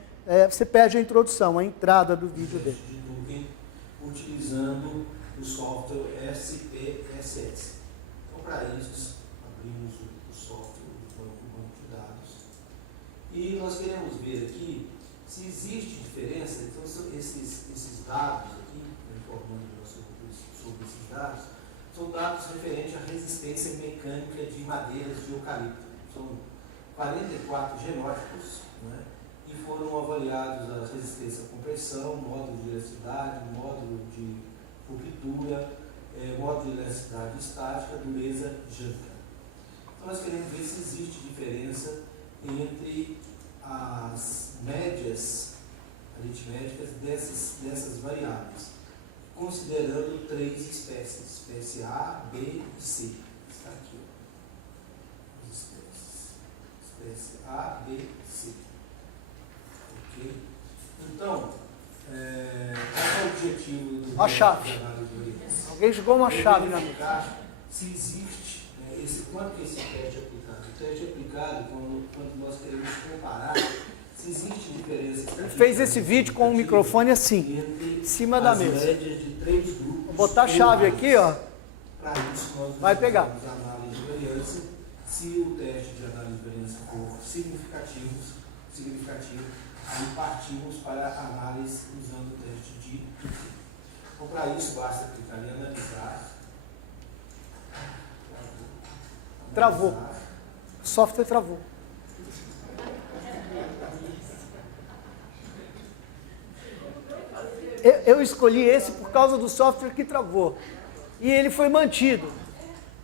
você perde a introdução, a entrada do vídeo dele. De Dugan, utilizando o software SPSS. Então, para isso, abrimos o software do banco de dados. E nós queremos ver aqui se existe diferença. Então, esses dados aqui, informando sobre esses dados, são dados referentes à resistência mecânica de madeiras de eucalipto. São 44 genótipos, né, e foram avaliados a resistência à compressão, módulo de elasticidade, módulo de ruptura, módulo de elasticidade estática, dureza jântica. Então nós queremos ver se existe diferença entre as médias aritméticas dessas variáveis, considerando 3 espécies, espécie A, B e C. Está aqui, ó. As espécies. Espécie A, B e C. Ok? Então, qual é o objetivo do A chave. Alguém jogou uma chave na mesa. Se existe, quanto que esse teste é aplicado? O teste é aplicado quando nós queremos comparar se existe diferença. Ele fez esse vídeo com o microfone assim, em cima da mesa. De 3 grupos. Vou botar a chave aqui, ó. Para isso, nós vai pegar. a análise de variância. Se o teste de análise de variância for significativo, aí partimos para a análise usando o teste de. Então, para isso, basta clicar em analisar. Travou. O software travou. Eu escolhi esse por causa do software que travou. E ele foi mantido.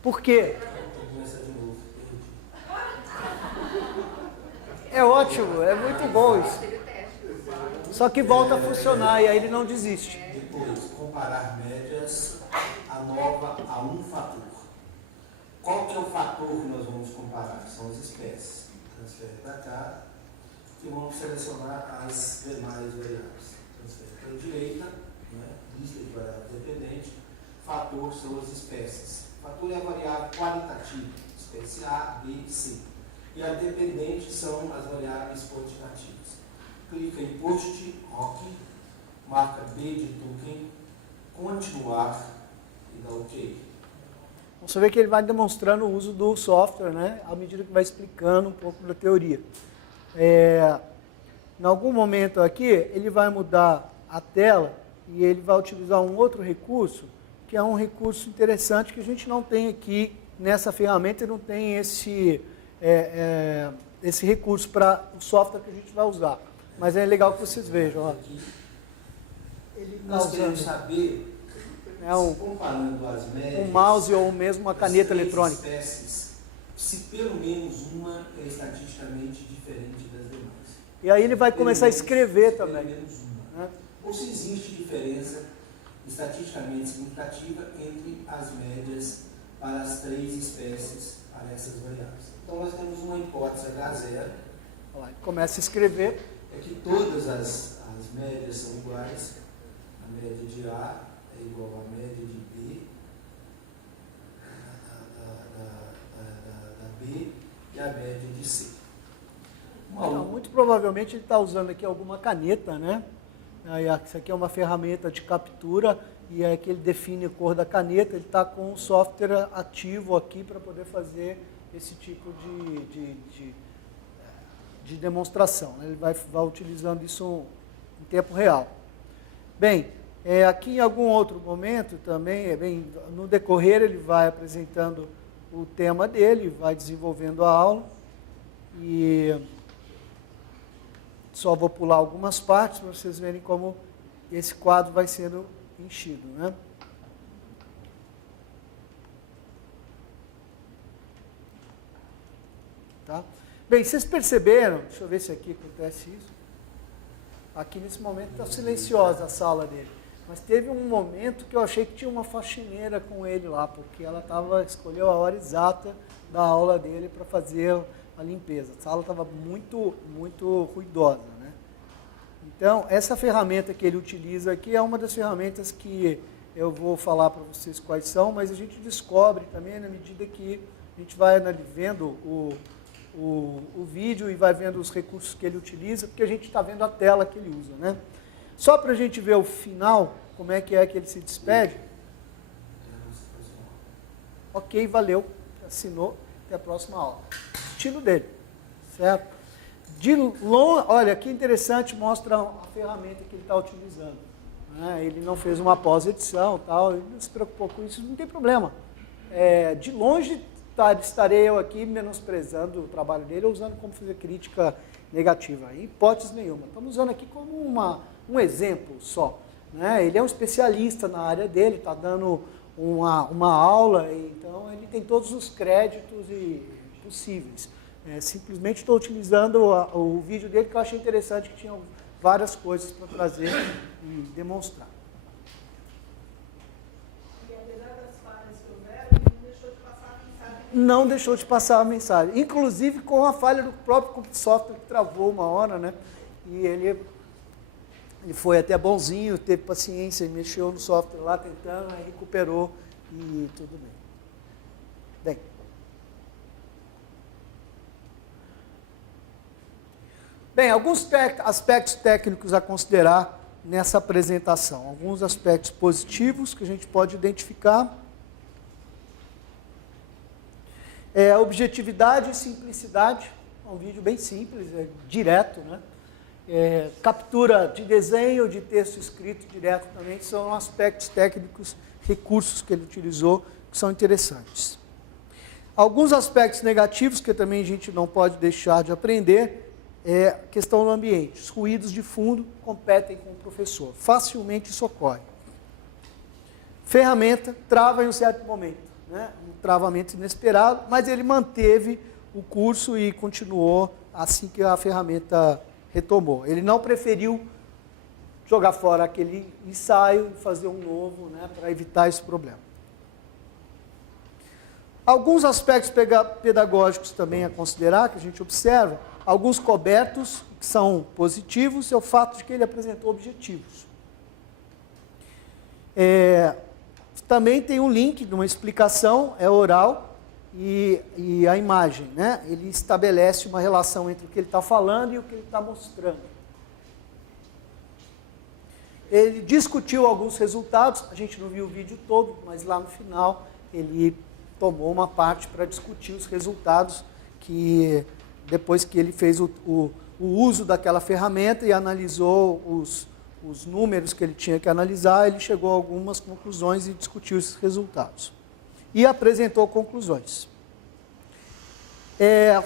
Por quê? É ótimo, é muito bom isso. Só que volta a funcionar e aí ele não desiste. Depois, comparar médias ANOVA a um fator. Qual que é o fator que nós vamos comparar? São as espécies. Transfere para cá e vamos selecionar as demais variáveis. Transfere para a direita, né? Lista de variáveis dependentes. Fator são as espécies. Fator é a variável qualitativa, espécie A, B, C. E a dependente são as variáveis quantitativas. Clica em Post, OK, marca B de token, continuar e dá OK. Você vê que ele vai demonstrando o uso do software, né, à medida que vai explicando um pouco da teoria. Em algum momento aqui, ele vai mudar a tela e ele vai utilizar um outro recurso, que é um recurso interessante que a gente não tem aqui nessa ferramenta, e não tem esse recurso para o software que a gente vai usar. Mas é legal que vocês vejam. Ó. Ele Nós queremos saber, comparando as médias, um mouse ou mesmo uma caneta das eletrônica. espécies, se pelo menos uma é estatisticamente diferente das demais. E aí ele vai começar a escrever também. Pelo menos uma. Né? Ou se existe diferença estatisticamente significativa entre as médias para as 3 espécies, para essas variáveis. Então nós temos uma hipótese H0. Olha lá, ele começa a escrever. É que todas as médias são iguais. A média de A é igual à média de B, da B e a média de C. Então, muito provavelmente ele está usando aqui alguma caneta, né? Isso aqui é uma ferramenta de captura e é que ele define a cor da caneta. Ele está com o software ativo aqui para poder fazer esse tipo de demonstração. Né? Ele vai utilizando isso em tempo real. Bem, aqui em algum outro momento também, no decorrer ele vai apresentando o tema dele, vai desenvolvendo a aula e só vou pular algumas partes para vocês verem como esse quadro vai sendo enchido, né? Tá? Bem, vocês perceberam, deixa eu ver se aqui acontece isso. Aqui nesse momento está silenciosa a sala dele. Mas teve um momento que eu achei que tinha uma faxineira com ele lá, porque ela escolheu a hora exata da aula dele para fazer a limpeza. A sala estava muito, muito ruidosa, né? Então, essa ferramenta que ele utiliza aqui é uma das ferramentas que eu vou falar para vocês quais são, mas a gente descobre também na medida que a gente vai vendo o vídeo e vai vendo os recursos que ele utiliza, porque a gente está vendo a tela que ele usa, né? Só para a gente ver o final, como é que ele se despede. Ok, valeu, assinou, até a próxima aula. Estilo dele, certo? Olha, que interessante, mostra a ferramenta que ele está utilizando. Né? Ele não fez uma pós-edição, tal, ele não se preocupou com isso, não tem problema. De longe estarei eu aqui menosprezando o trabalho dele, ou usando como fazer crítica negativa, em hipótese nenhuma. Estamos usando aqui como um exemplo só. Né? Ele é um especialista na área dele, está dando uma aula, então ele tem todos os créditos possíveis. Simplesmente estou utilizando o vídeo dele, que eu achei interessante, que tinha várias coisas para trazer e demonstrar. E apesar das falhas que houveram, ele não deixou de passar a mensagem. Não deixou de passar a mensagem, inclusive com a falha do próprio software que travou uma hora, né? E ele foi até bonzinho, teve paciência, mexeu no software lá tentando, aí recuperou e tudo bem. Bem. Bem, alguns aspectos técnicos a considerar nessa apresentação. Alguns aspectos positivos que a gente pode identificar. Objetividade e simplicidade. É um vídeo bem simples, direto, né? Captura de desenho, de texto escrito direto também, são aspectos técnicos, recursos que ele utilizou, que são interessantes. Alguns aspectos negativos que também a gente não pode deixar de aprender é a questão do ambiente. Os ruídos de fundo competem com o professor. Facilmente isso ocorre. Ferramenta trava em um certo momento, né? Um travamento inesperado, mas ele manteve o curso e continuou assim que a ferramenta retomou. Ele não preferiu jogar fora aquele ensaio e fazer um novo, né, para evitar esse problema. Alguns aspectos pedagógicos também a considerar, que a gente observa, alguns cobertos, que são positivos, é o fato de que ele apresentou objetivos. Também tem um link de uma explicação, é oral, e a imagem, né? Ele estabelece uma relação entre o que ele está falando e o que ele está mostrando. Ele discutiu alguns resultados, a gente não viu o vídeo todo, mas lá no final ele tomou uma parte para discutir os resultados que, depois que ele fez o uso daquela ferramenta e analisou os números que ele tinha que analisar, ele chegou a algumas conclusões e discutiu esses resultados. E apresentou conclusões.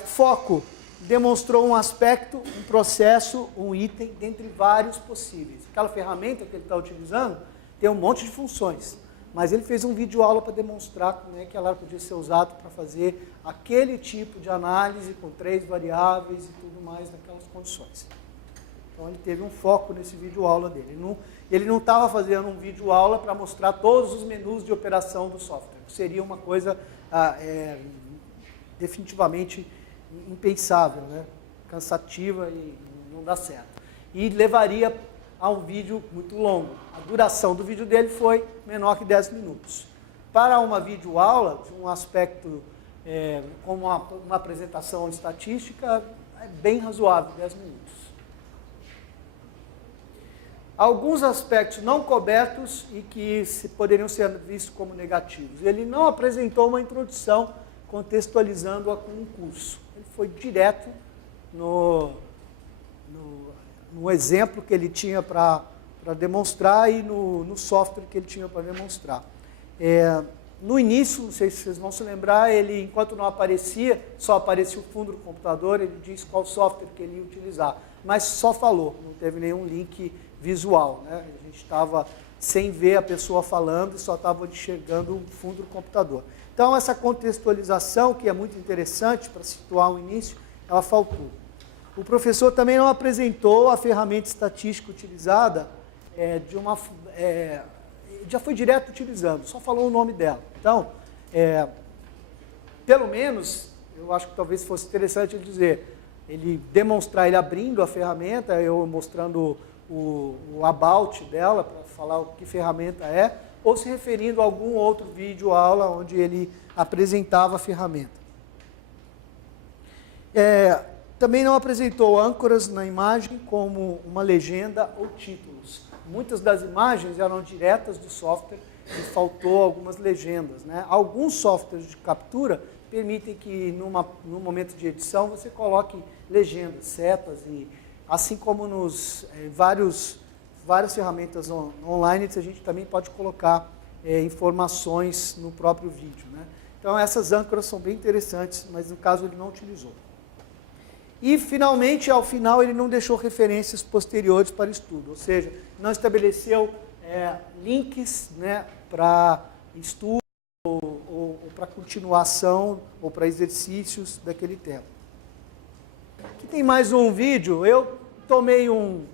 Foco demonstrou um aspecto, um processo, um item, dentre vários possíveis. Aquela ferramenta que ele está utilizando tem um monte de funções, mas ele fez um vídeo aula para demonstrar como é que ela podia ser usada para fazer aquele tipo de análise com 3 variáveis e tudo mais naquelas condições. Então ele teve um foco nesse vídeo aula dele. Ele não estava fazendo um vídeo aula para mostrar todos os menus de operação do software. Seria uma coisa definitivamente impensável, né? Cansativa e não dá certo. E levaria a um vídeo muito longo. A duração do vídeo dele foi menor que 10 minutos. Para uma videoaula, de um aspecto como uma apresentação estatística, é bem razoável, 10 minutos. Alguns aspectos não cobertos e que poderiam ser vistos como negativos. Ele não apresentou uma introdução contextualizando-a com um curso. Ele foi direto no exemplo que ele tinha para demonstrar e no software que ele tinha para demonstrar. No início, não sei se vocês vão se lembrar, ele, enquanto não aparecia, só aparecia o fundo do computador, ele disse qual software que ele ia utilizar, mas só falou, não teve nenhum link visual, né? A gente estava sem ver a pessoa falando e só estava enxergando o fundo do computador. Então, essa contextualização, que é muito interessante para situar o início, ela faltou. O professor também não apresentou a ferramenta estatística utilizada, já foi direto utilizando, só falou o nome dela. Então, pelo menos, eu acho que talvez fosse interessante ele demonstrar, ele abrindo a ferramenta, eu mostrando o about dela, para falar o que ferramenta é, ou se referindo a algum outro vídeo aula onde ele apresentava a ferramenta. Também não apresentou âncoras na imagem como uma legenda ou títulos. Muitas das imagens eram diretas do software e faltou algumas legendas, né? Alguns softwares de captura permitem que no momento de edição você coloque legendas, setas, e assim como nos várias ferramentas online, a gente também pode colocar informações no próprio vídeo, né? Então essas âncoras são bem interessantes, mas no caso ele não utilizou. E, finalmente, ao final, ele não deixou referências posteriores para estudo, ou seja, não estabeleceu links, né, para estudo ou para continuação ou para exercícios daquele tema. Aqui tem mais um vídeo. Eu tomei um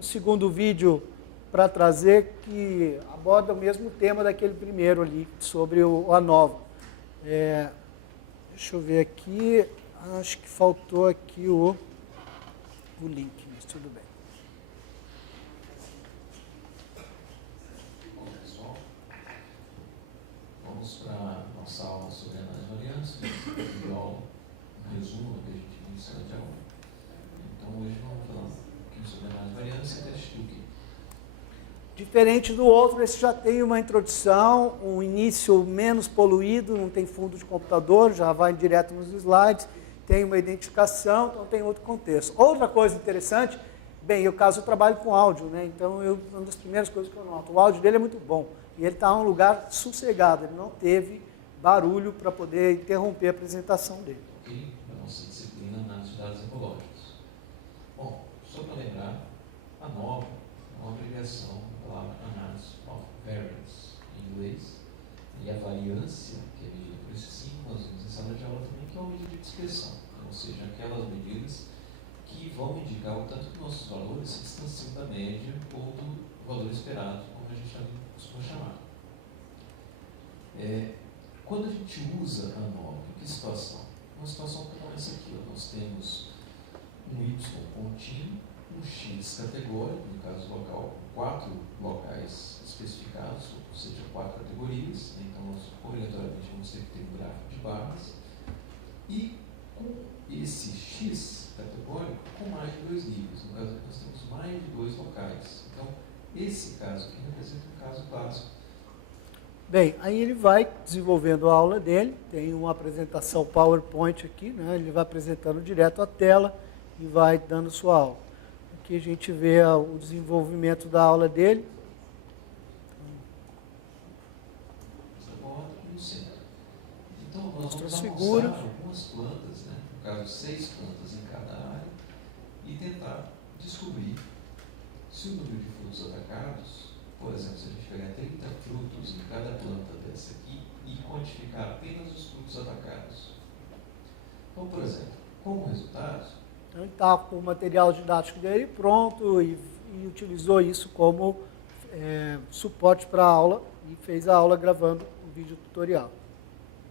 segundo vídeo para trazer que aborda o mesmo tema daquele primeiro ali, sobre o ANOVA. Deixa eu ver aqui. Acho que faltou aqui o link, mas tudo bem. Bom, pessoal, vamos para a nossa aula sobre análise de variância, um resumo do que a gente viu em sala de aula. Então, hoje vamos falar um pouquinho sobre análise de variância e teste Tukey. Diferente do outro, esse já tem uma introdução, um início menos poluído, não tem fundo de computador, já vai direto nos slides. Tem uma identificação, então tem outro contexto. Outra coisa interessante, bem, eu trabalho com áudio, né? Então uma das primeiras coisas que eu noto, o áudio dele é muito bom. E ele está em um lugar sossegado, ele não teve barulho para poder interromper a apresentação dele. Ok? A nossa disciplina análise de dados ecológicos. Bom, só para lembrar, a ANOVA é uma abreviação da palavra Analysis of Variance em inglês, e a variância, que é medida por esse símbolo, nós vimos em sala de aula também, que é uma medida de dispersão, ou seja, aquelas medidas vão indicar o tanto que nossos valores se distanciam da média ou do valor esperado, como a gente costuma chamar. Quando a gente usa a ANOVA, em que situação? Uma situação como essa aqui, ó, nós temos um Y contínuo, um X categórico, no caso local, 4 locais especificados, ou seja, 4 categorias, né? Então nós obrigatoriamente vamos ter que ter um gráfico de barras, e com esse X categórico com mais de 2 níveis, no caso aqui nós temos mais de 2 locais. Então, esse caso aqui representa um caso básico. Bem, aí ele vai desenvolvendo a aula dele, tem uma apresentação PowerPoint aqui, né? Ele vai apresentando direto à tela e vai dando sua aula. Aqui a gente vê o desenvolvimento da aula dele. Essa borda no centro. Então, nós Mostra vamos as amostrar figuras. algumas plantas, né? No caso, 6 plantas em cada área, e tentar descobrir se o número de frutos atacados, por exemplo, se a gente pegar 30 frutos em cada planta dessa aqui e quantificar apenas os frutos atacados. Então, por exemplo, como resultado, Então, ele está com o material didático dele pronto e utilizou isso como suporte para a aula e fez a aula gravando o vídeo tutorial.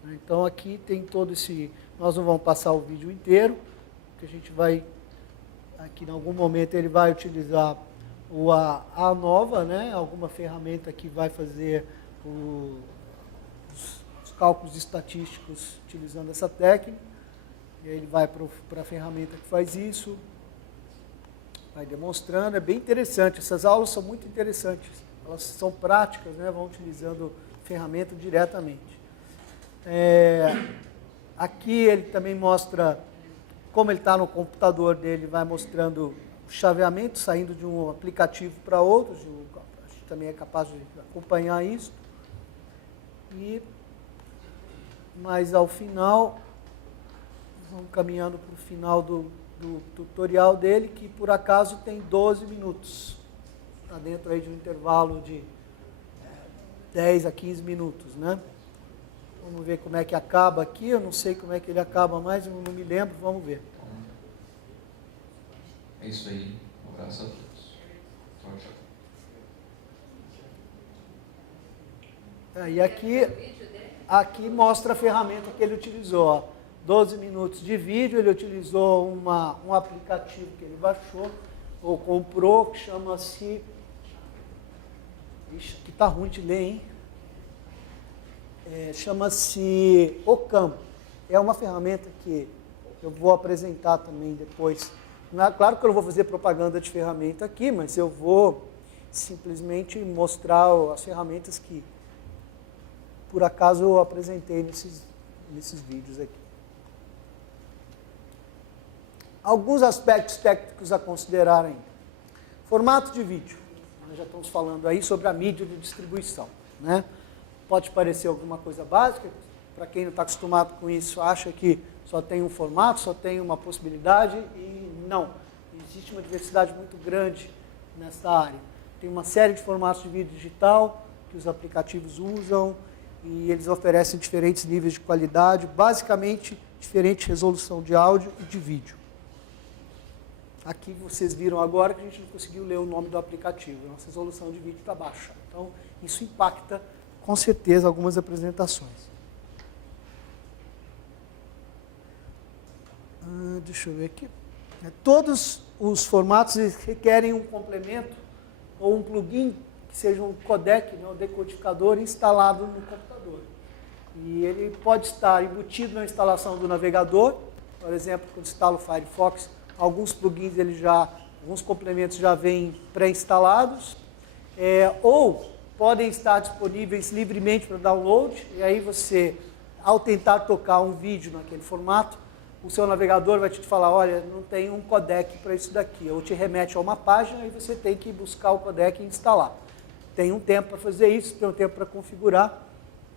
Então, aqui tem todo esse... Nós não vamos passar o vídeo inteiro, porque a gente vai... Aqui, em algum momento, ele vai utilizar a ANOVA, né? Alguma ferramenta que vai fazer os cálculos estatísticos utilizando essa técnica. E aí ele vai para a ferramenta que faz isso, vai demonstrando, é bem interessante. Essas aulas são muito interessantes, elas são práticas, né? Vão utilizando ferramenta diretamente. Aqui ele também mostra como ele está no computador dele, vai mostrando o chaveamento, saindo de um aplicativo para outro, a gente também é capaz de acompanhar isso. Mas ao final... Vamos caminhando para o final do tutorial dele, que por acaso tem 12 minutos. Está dentro aí de um intervalo de 10 a 15 minutos, né? Vamos ver como é que acaba aqui. Eu não sei como é que ele acaba mais, eu não me lembro. Vamos ver. é isso aí. Um abraço a todos. Tchau, tchau. E aqui mostra a ferramenta que ele utilizou, ó. 12 minutos de vídeo, ele utilizou um aplicativo que ele baixou ou comprou, que chama-se... Ixi, aqui está ruim de ler, hein? Chama-se Ocampo. É uma ferramenta que eu vou apresentar também depois. Claro que eu não vou fazer propaganda de ferramenta aqui, mas eu vou simplesmente mostrar as ferramentas que, por acaso, eu apresentei nesses vídeos aqui. Alguns aspectos técnicos a considerar ainda. Formato de vídeo. Nós já estamos falando aí sobre a mídia de distribuição, né? Pode parecer alguma coisa básica, para quem não está acostumado com isso, acha que só tem um formato, só tem uma possibilidade, e não. Existe uma diversidade muito grande nessa área. Tem uma série de formatos de vídeo digital que os aplicativos usam, e eles oferecem diferentes níveis de qualidade, basicamente diferente resolução de áudio e de vídeo. Aqui vocês viram agora que a gente não conseguiu ler o nome do aplicativo. A nossa resolução de vídeo está baixa. Então, isso impacta, com certeza, algumas apresentações. Deixa eu ver aqui. Todos os formatos requerem um complemento ou um plugin que seja um codec, né, um decodificador instalado no computador. E ele pode estar embutido na instalação do navegador. Por exemplo, quando instala o Firefox, alguns plugins, alguns complementos já vêm pré-instalados, ou podem estar disponíveis livremente para download, e aí você, ao tentar tocar um vídeo naquele formato, o seu navegador vai te falar, olha, não tem um codec para isso daqui, ou te remete a uma página e você tem que buscar o codec e instalar. Tem um tempo para fazer isso, tem um tempo para configurar,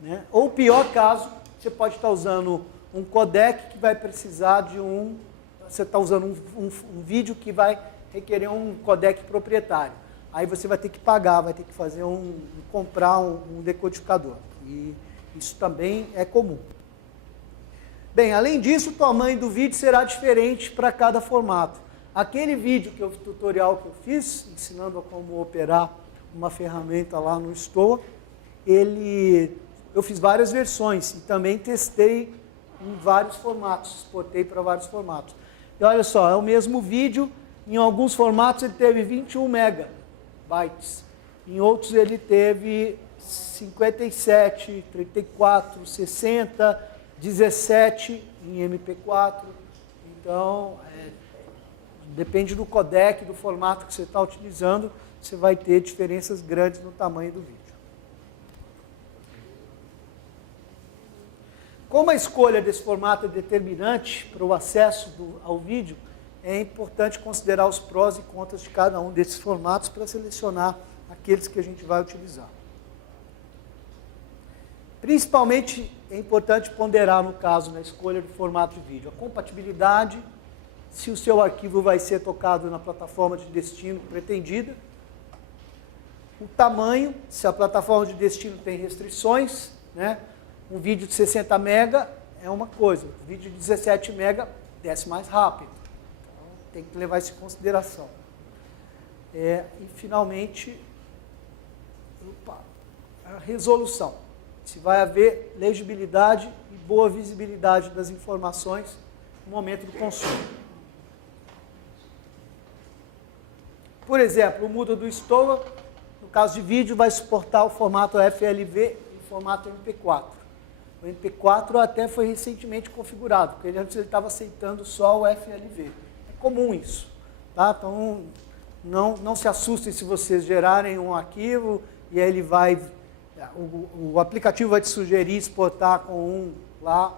né? Ou pior caso, você pode estar usando um codec que vai precisar de você está usando um vídeo que vai requerer um codec proprietário. Aí você vai ter que pagar, vai ter que comprar um decodificador. E isso também é comum. Bem, além disso, o tamanho do vídeo será diferente para cada formato. Aquele vídeo, tutorial que eu fiz, ensinando a como operar uma ferramenta lá no Store, eu fiz várias versões e também testei em vários formatos, exportei para vários formatos. E olha só, é o mesmo vídeo, em alguns formatos ele teve 21 megabytes, em outros ele teve 57, 34, 60, 17 em MP4. Então, depende do codec, do formato que você está utilizando, você vai ter diferenças grandes no tamanho do vídeo. Como a escolha desse formato é determinante para o acesso ao vídeo, é importante considerar os prós e contras de cada um desses formatos para selecionar aqueles que a gente vai utilizar. Principalmente é importante ponderar, no caso, na escolha do formato de vídeo, a compatibilidade, se o seu arquivo vai ser tocado na plataforma de destino pretendida, o tamanho, se a plataforma de destino tem restrições, né? Um vídeo de 60 mega é uma coisa, um vídeo de 17 mega desce mais rápido. Então, tem que levar isso em consideração. E, finalmente, a resolução. Se vai haver legibilidade e boa visibilidade das informações no momento do consumo. Por exemplo, o Moodle do Store, no caso de vídeo, vai suportar o formato FLV e o formato MP4. O MP4 até foi recentemente configurado, porque antes ele estava aceitando só o FLV. É comum isso. Tá? Então, não se assustem se vocês gerarem um arquivo e aí ele vai... O aplicativo vai te sugerir exportar com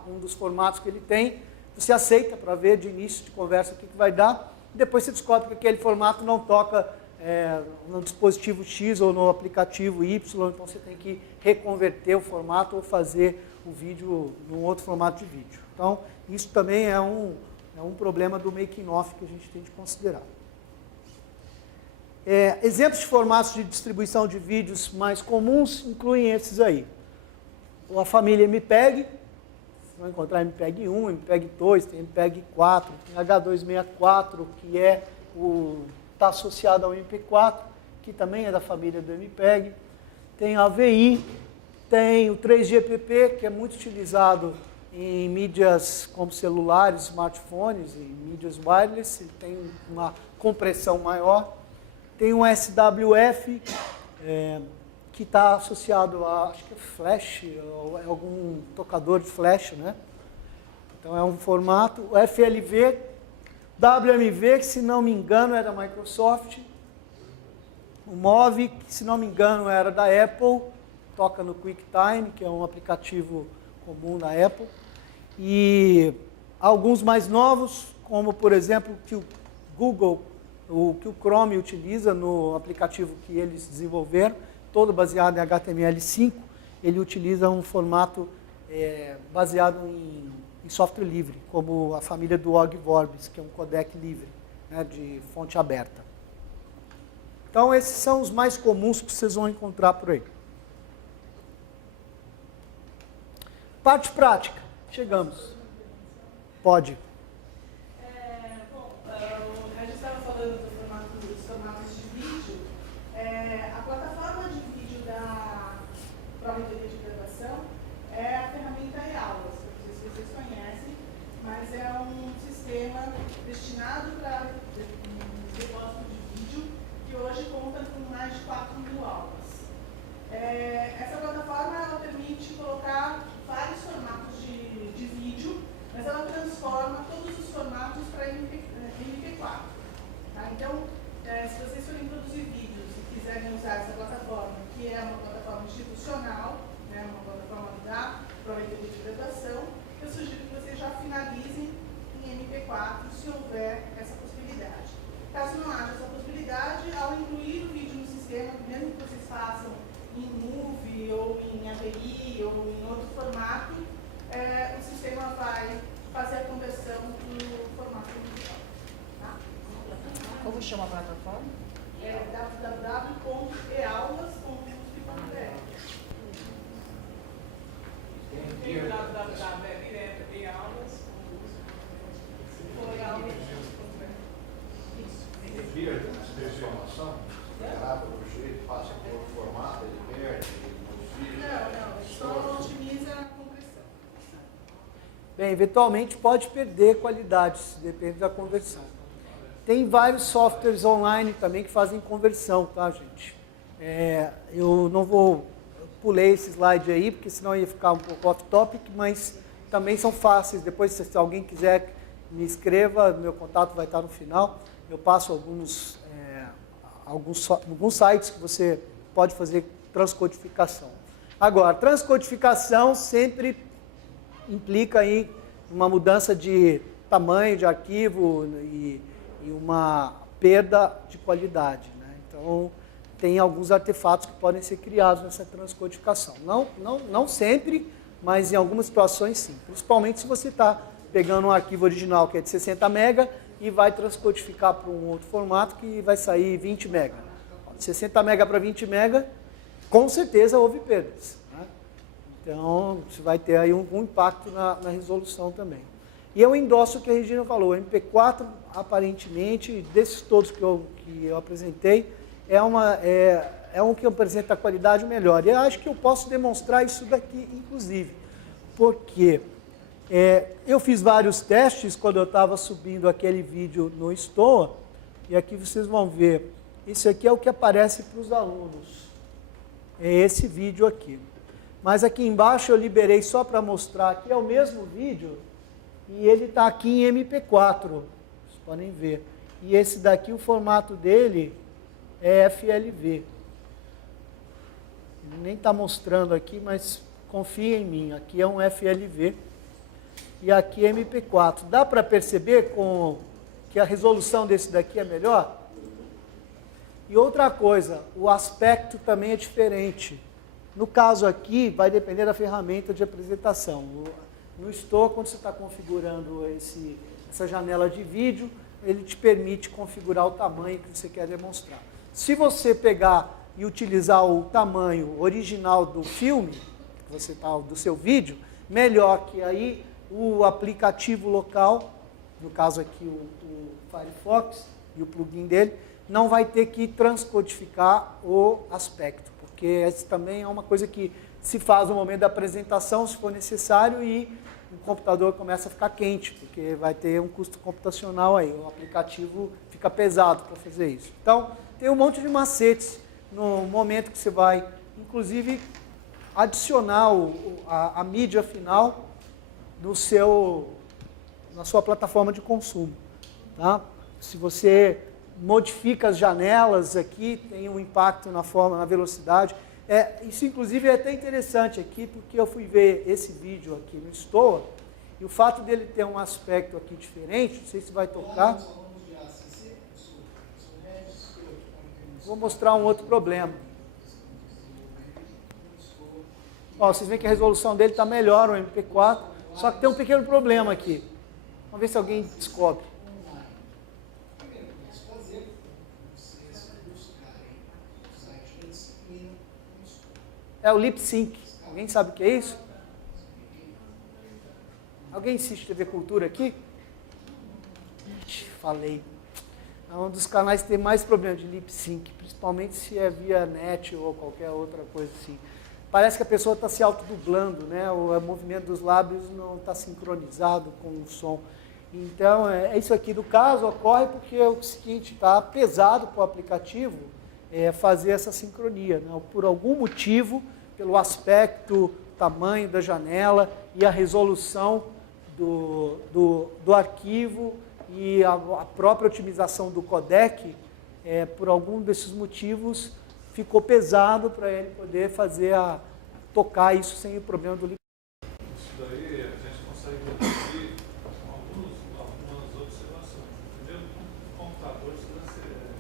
um dos formatos que ele tem. Você aceita para ver de início de conversa o que vai dar. E depois você descobre que aquele formato não toca no dispositivo X ou no aplicativo Y. Então você tem que reconverter o formato ou fazer o vídeo num outro formato de vídeo. Então isso também é um problema do making-off que a gente tem de considerar. Exemplos de formatos de distribuição de vídeos mais comuns incluem esses aí. A família MPEG, vocês vão encontrar MPEG 1, MPEG 2, tem MPEG 4, tem H264, que está associado ao MP4, que também é da família do MPEG. Tem AVI, tem o 3GPP, que é muito utilizado em mídias como celulares, smartphones e mídias wireless, ele tem uma compressão maior. Tem um SWF, que está associado a, acho que é flash, ou é algum tocador de flash, né? Então é um formato. O FLV, WMV, que se não me engano era da Microsoft. O MOV, que se não me engano era da Apple, toca no QuickTime, que é um aplicativo comum da Apple. E alguns mais novos, como por exemplo que o Google, que o Chrome utiliza no aplicativo que eles desenvolveram, todo baseado em HTML5, ele utiliza um formato baseado em software livre, como a família do OGG Vorbis, que é um codec livre, né, de fonte aberta. Então esses são os mais comuns que vocês vão encontrar por aí. Parte prática. Chegamos. Pode. A gente estava falando dos formatos de vídeo. A plataforma de vídeo da Pró-Reitoria de Graduação é a ferramenta eAulas. Não sei se vocês conhecem, mas é um sistema destinado para depósito de vídeo que hoje conta com mais de 4.000 aulas. Essa plataforma ela permite colocar vários formatos de vídeo, mas ela transforma todos os formatos para MP4. Tá? Então, se vocês forem produzir vídeos e quiserem usar essa plataforma, que é uma plataforma institucional, né, uma plataforma da Pró-Reitoria de Graduação, eu sugiro que vocês já finalizem em MP4, se houver essa possibilidade. Caso não haja essa possibilidade, ao incluir o vídeo no sistema, mesmo que vocês façam em Movie, ou em AVI, ou em outro formato, o sistema vai fazer a conversão do formato digital. Tá? Como chama a plataforma? www.eaulas.usp.br. Tem o www.eaulas.usp.br. transformação? Grava do jeito, passa por outro formato, ele perde, ele modifica. Não, ele só otimiza a compressão. Bem, eventualmente pode perder qualidade, depende da conversão. Tem vários softwares online também que fazem conversão, tá, gente? Eu não vou pulei esse slide aí, porque senão ia ficar um pouco off-topic, mas também são fáceis. Depois, se alguém quiser, me escreva, meu contato vai estar no final. Eu passo alguns sites que você pode fazer transcodificação. Agora, transcodificação sempre implica aí uma mudança de tamanho de arquivo e uma perda de qualidade, né? Então, tem alguns artefatos que podem ser criados nessa transcodificação. Não sempre, mas em algumas situações sim. Principalmente se você está pegando um arquivo original que é de 60 MB e vai transcodificar para um outro formato que vai sair 20 MB. De 60 MB para 20 MB, com certeza houve perdas, né? Então, você vai ter aí um impacto na resolução também. E eu endosso o que a Regina falou, o MP4, aparentemente, desses todos que eu apresentei, é um que apresenta a qualidade melhor. E eu acho que eu posso demonstrar isso daqui, inclusive, porque eu fiz vários testes quando eu estava subindo aquele vídeo no Stoa, e aqui vocês vão ver, isso aqui é o que aparece para os alunos, é esse vídeo aqui. Mas aqui embaixo eu liberei só para mostrar que é o mesmo vídeo, e ele está aqui em MP4, vocês podem ver. E esse daqui, o formato dele é FLV. Ele nem está mostrando aqui, mas confia em mim, aqui é um FLV e aqui é MP4. Dá para perceber que a resolução desse daqui é melhor? E outra coisa, o aspecto também é diferente. No caso aqui, vai depender da ferramenta de apresentação. No Store, quando você está configurando essa janela de vídeo, ele te permite configurar o tamanho que você quer demonstrar. Se você pegar e utilizar o tamanho original do filme, do seu vídeo, melhor que aí o aplicativo local, no caso aqui o Firefox e o plugin dele, não vai ter que transcodificar o aspecto, porque essa também é uma coisa que se faz no momento da apresentação, se for necessário, e o computador começa a ficar quente, porque vai ter um custo computacional aí, o aplicativo fica pesado para fazer isso. Então, tem um monte de macetes no momento que você vai, inclusive, adicionar a mídia final na sua plataforma de consumo. Tá? Se você modifica as janelas aqui, tem um impacto na velocidade. Isso, inclusive, é até interessante aqui, porque eu fui ver esse vídeo aqui no Store, e o fato dele ter um aspecto aqui diferente, não sei se vai tocar. Vou mostrar um outro problema. Ó, vocês veem que a resolução dele está melhor, o MP4, só que tem um pequeno problema aqui. Vamos ver se alguém descobre. É o lip sync. Alguém sabe o que é isso? Alguém assiste TV Cultura aqui? Falei. É um dos canais que tem mais problema de lip sync, principalmente se é via net ou qualquer outra coisa assim. Parece que a pessoa está se autodublando, né? O movimento dos lábios não está sincronizado com o som. Então, isso aqui do caso ocorre porque o seguinte, está pesado para o aplicativo fazer essa sincronia, né? Por algum motivo, pelo aspecto, tamanho da janela e a resolução do arquivo e a própria otimização do codec, por algum desses motivos, ficou pesado para ele poder tocar isso sem o problema do lip. Isso daí a gente consegue reduzir com algumas observações. Primeiro, o computador precisa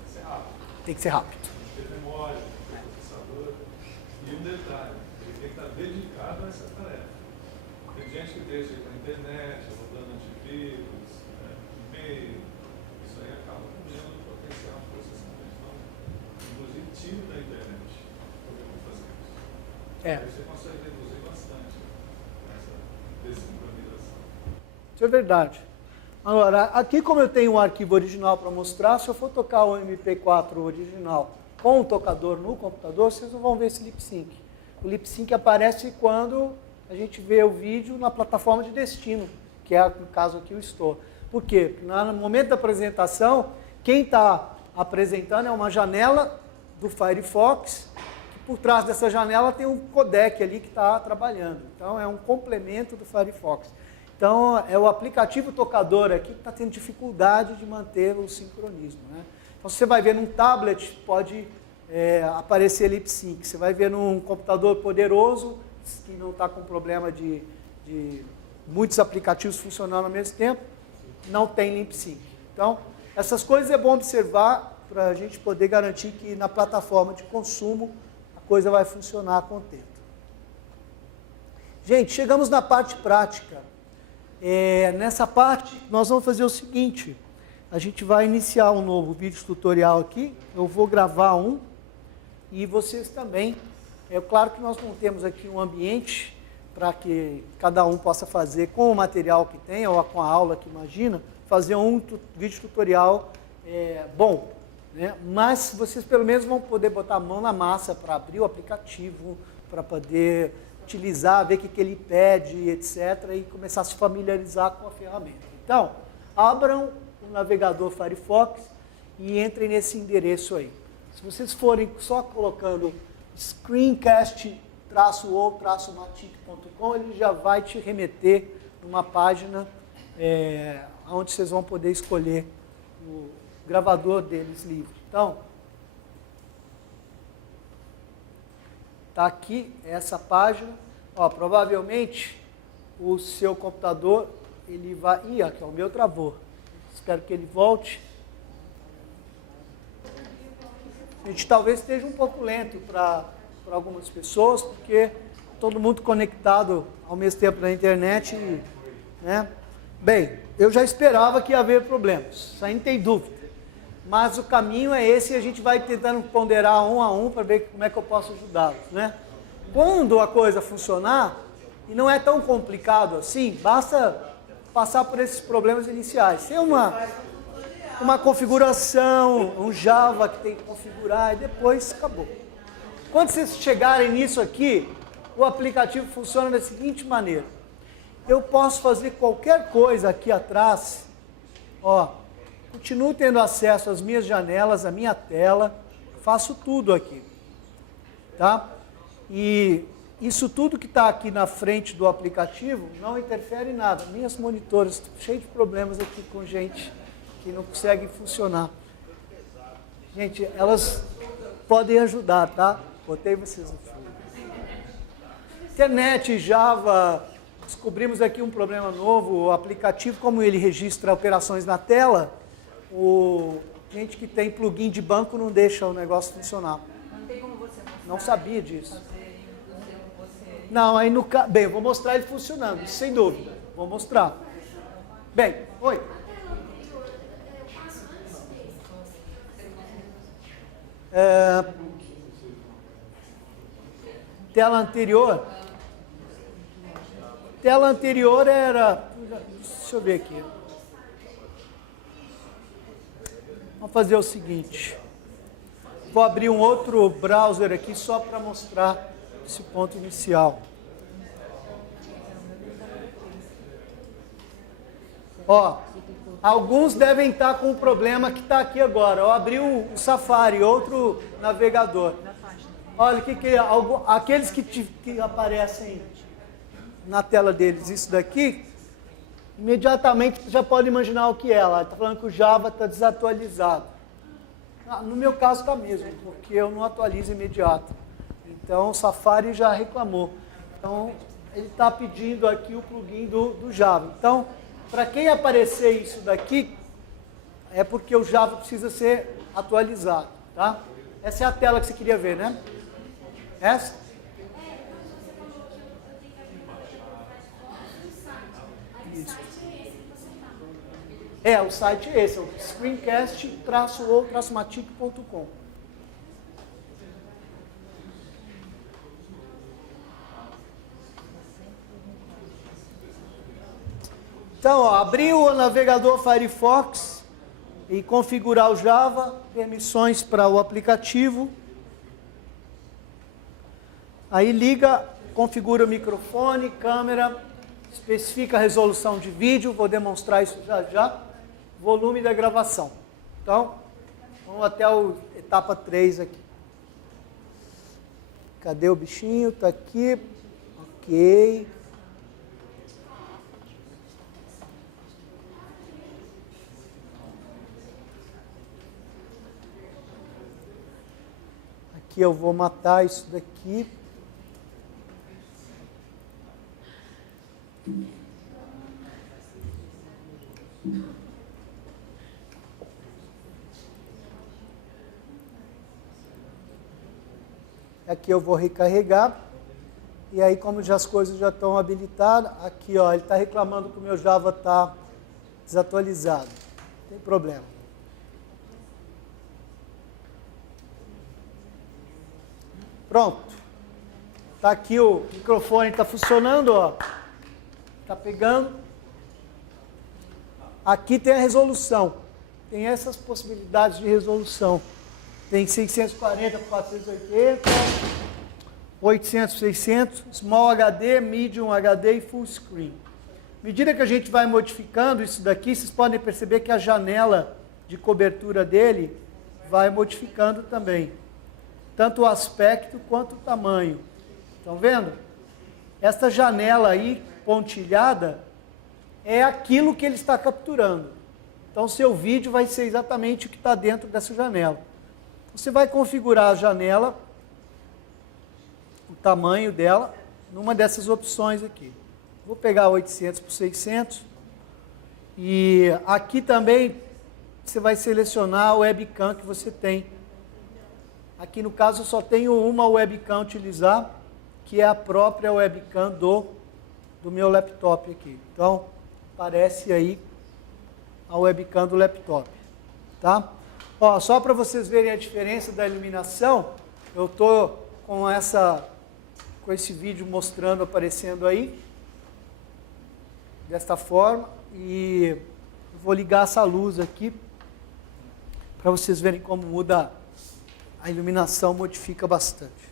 ser rápido. Tem que ser rápido. Ter memória, ter processador. E um detalhe, ele tem que estar dedicado a essa tarefa. Tem gente que deixa na internet, rodando antivírus, e-mail. Isso aí acaba comendo o potencial de processamento. Então, inclusive, tiro da internet. Podemos fazer isso. Aí você consegue reduzir bastante essa desincronização. Isso é verdade. Agora, aqui como eu tenho um arquivo original para mostrar, se eu for tocar o MP4 original com o tocador no computador, vocês não vão ver esse lip sync. O lip sync aparece quando a gente vê o vídeo na plataforma de destino, que é, no caso aqui, o Store. Por quê? Porque no momento da apresentação, quem está apresentando é uma janela do Firefox, que por trás dessa janela tem um codec ali que está trabalhando. Então, é um complemento do Firefox. Então, é o aplicativo tocador aqui que está tendo dificuldade de manter o sincronismo, né? Então, você vai ver num tablet, pode aparecer lip sync. Você vai ver num computador poderoso, que não está com problema de muitos aplicativos funcionando ao mesmo tempo, não tem lip sync. Então, essas coisas é bom observar para a gente poder garantir que na plataforma de consumo a coisa vai funcionar com o tempo. Gente, chegamos na parte prática. Nessa parte, nós vamos fazer o seguinte. A gente vai iniciar um novo vídeo tutorial aqui. Eu vou gravar um e vocês também. É claro que nós não temos aqui um ambiente para que cada um possa fazer com o material que tem, ou com a aula que imagina, fazer um vídeo tutorial bom, né? Mas vocês pelo menos vão poder botar a mão na massa para abrir o aplicativo, para poder utilizar, ver o que ele pede, etc., e começar a se familiarizar com a ferramenta. Então, abram o navegador Firefox e entrem nesse endereço aí. Se vocês forem só colocando screencast-ou-matic.com, ele já vai te remeter numa página onde vocês vão poder escolher o gravador deles livre. Então, está aqui essa página. Ó, provavelmente o seu computador, ele vai... Ih, aqui, ó, o meu travou. Espero que ele volte. A gente talvez esteja um pouco lento para algumas pessoas, porque todo mundo conectado ao mesmo tempo na internet, né? Bem, eu já esperava que ia haver problemas, isso aí não tem dúvida. Mas o caminho é esse e a gente vai tentando ponderar um a um para ver como é que eu posso ajudá-los, né? Quando a coisa funcionar, e não é tão complicado assim, basta passar por esses problemas iniciais. Tem uma configuração, um Java que tem que configurar e depois acabou. Quando vocês chegarem nisso aqui, o aplicativo funciona da seguinte maneira. Eu posso fazer qualquer coisa aqui atrás, ó, continuo tendo acesso às minhas janelas, à minha tela, faço tudo aqui, tá? E isso tudo que está aqui na frente do aplicativo não interfere em nada. Minhas monitores, cheio de problemas aqui com gente que não consegue funcionar. Gente, elas podem ajudar, tá? Botei vocês no fundo. Internet, Java, descobrimos aqui um problema novo. O aplicativo, como ele registra operações na tela, gente que tem plugin de banco não deixa o negócio funcionar. Não tem como você mostrar. Não sabia disso. Não, aí no caso... Bem, eu vou mostrar ele funcionando, sem dúvida. Vou mostrar. Bem, oi. Tela anterior. Tela anterior era... Deixa eu ver aqui. Vamos fazer o seguinte. Vou abrir um outro browser aqui só para mostrar esse ponto inicial. Ó, alguns devem estar com o problema que está aqui agora. Eu abri o Safari, outro navegador. Olha, aqueles que aparecem na tela deles, isso daqui, imediatamente você já pode imaginar o que é lá. Está falando que o Java está desatualizado. No meu caso está mesmo, porque eu não atualizo imediato. Então o Safari já reclamou. Então ele está pedindo aqui o plugin do Java. Então, para quem aparecer isso daqui, é porque o Java precisa ser atualizado, tá? Essa é a tela que você queria ver, né? Essa? Isso. O site é esse, é o screencast-ou-matic.com. Então, ó, abrir o navegador Firefox e configurar o Java, permissões para o aplicativo. Aí liga, configura o microfone, câmera, especifica a resolução de vídeo, vou demonstrar isso já já, volume da gravação. Então, vamos até a etapa 3 aqui. Cadê o bichinho? Está aqui. Ok. Aqui eu vou matar isso daqui. Aqui eu vou recarregar. E aí, como já as coisas já estão habilitadas, aqui ó, ele está reclamando que o meu Java está desatualizado. Não tem problema. Pronto. Está aqui o microfone, está funcionando, ó. Está pegando. Aqui tem a resolução. Tem essas possibilidades de resolução. Tem 640 por 480, 800 por 600, Small HD, Medium HD e Full Screen. À medida que a gente vai modificando isso daqui, vocês podem perceber que a janela de cobertura dele vai modificando também. Tanto o aspecto quanto o tamanho. Estão vendo? Essa janela aí, pontilhada, é aquilo que ele está capturando. Então, seu vídeo vai ser exatamente o que está dentro dessa janela. Você vai configurar a janela, o tamanho dela, numa dessas opções aqui. Vou pegar 800 por 600. E aqui também você vai selecionar a webcam que você tem. Aqui no caso eu só tenho uma webcam a utilizar, que é a própria webcam do meu laptop aqui. Então, aparece aí a webcam do laptop. Tá? Ó, só para vocês verem a diferença da iluminação, eu estou com esse vídeo mostrando, aparecendo aí, desta forma, e vou ligar essa luz aqui, para vocês verem como muda a iluminação, modifica bastante.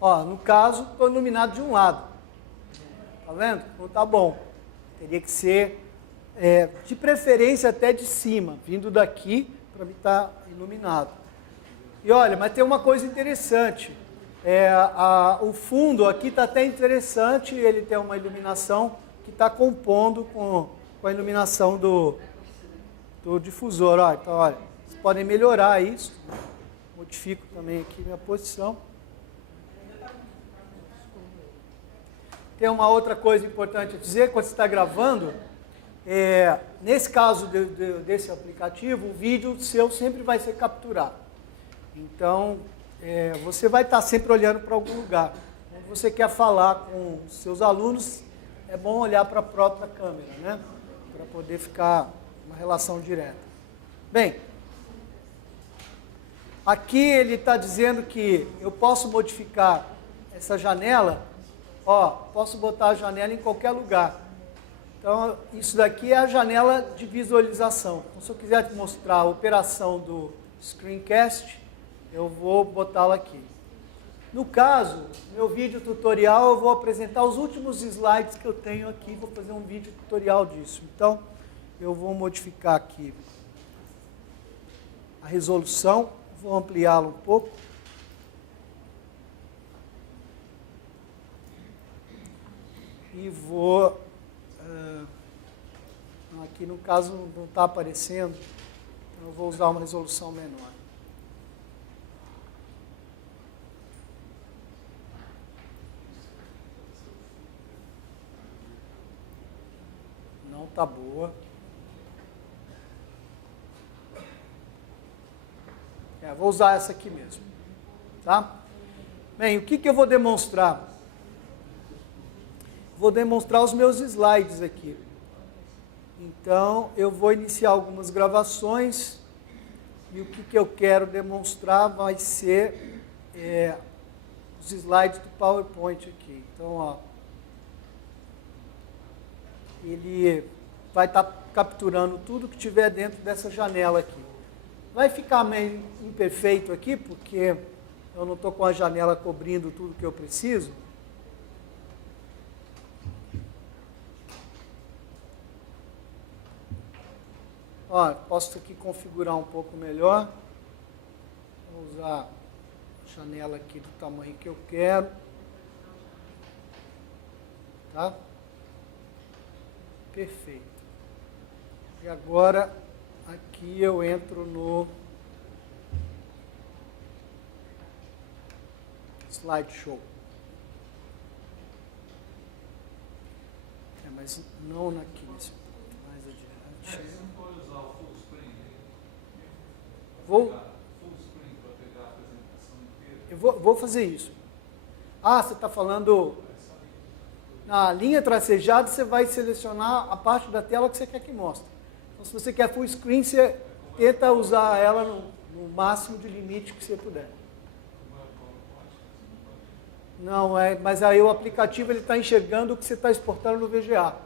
Ó, no caso, estou iluminado de um lado. Tá vendo? Não tá bom. Teria que ser, de preferência até de cima, vindo daqui para mim estar iluminado. E olha, mas tem uma coisa interessante. O fundo aqui está até interessante, ele tem uma iluminação que está compondo com a iluminação do difusor. Ó, então, olha, vocês podem melhorar isso. Modifico também aqui minha posição. Tem uma outra coisa importante a dizer, quando você está gravando, nesse caso desse aplicativo, o vídeo seu sempre vai ser capturado. Então, você vai estar sempre olhando para algum lugar. Quando você quer falar com seus alunos, é bom olhar para a própria câmera, né? Para poder ficar uma relação direta. Bem, aqui ele está dizendo que eu posso modificar essa janela. Ó, posso botar a janela em qualquer lugar. Então, isso daqui é a janela de visualização. Então, se eu quiser te mostrar a operação do screencast, eu vou botá-la aqui. No caso, meu vídeo tutorial, eu vou apresentar os últimos slides que eu tenho aqui, vou fazer um vídeo tutorial disso. Então, eu vou modificar aqui a resolução, vou ampliá-la um pouco. E vou, aqui no caso não está aparecendo, então eu vou usar uma resolução menor. Não está boa. Vou usar essa aqui mesmo, tá? Bem, o que eu vou demonstrar? Vou demonstrar os meus slides aqui. Então, eu vou iniciar algumas gravações e o que eu quero demonstrar vai ser os slides do PowerPoint aqui. Então, ó, ele vai estar capturando tudo que tiver dentro dessa janela aqui. Vai ficar meio imperfeito aqui, porque eu não estou com a janela cobrindo tudo que eu preciso. Ó, posso aqui configurar um pouco melhor. Vou usar a janela aqui do tamanho que eu quero. Tá? Perfeito. E agora, aqui eu entro no slideshow. Mas não aqui nesse ponto, mais adiante. Você não pode usar o full screen aí? Vou. Full screen para pegar a apresentação inteira? Eu vou fazer isso. Ah, você está falando... Na linha tracejada, você vai selecionar a parte da tela que você quer que mostre. Então, se você quer full screen, você tenta usar ela no máximo de limite que você puder. Não, mas aí o aplicativo está enxergando o que você está exportando no VGA.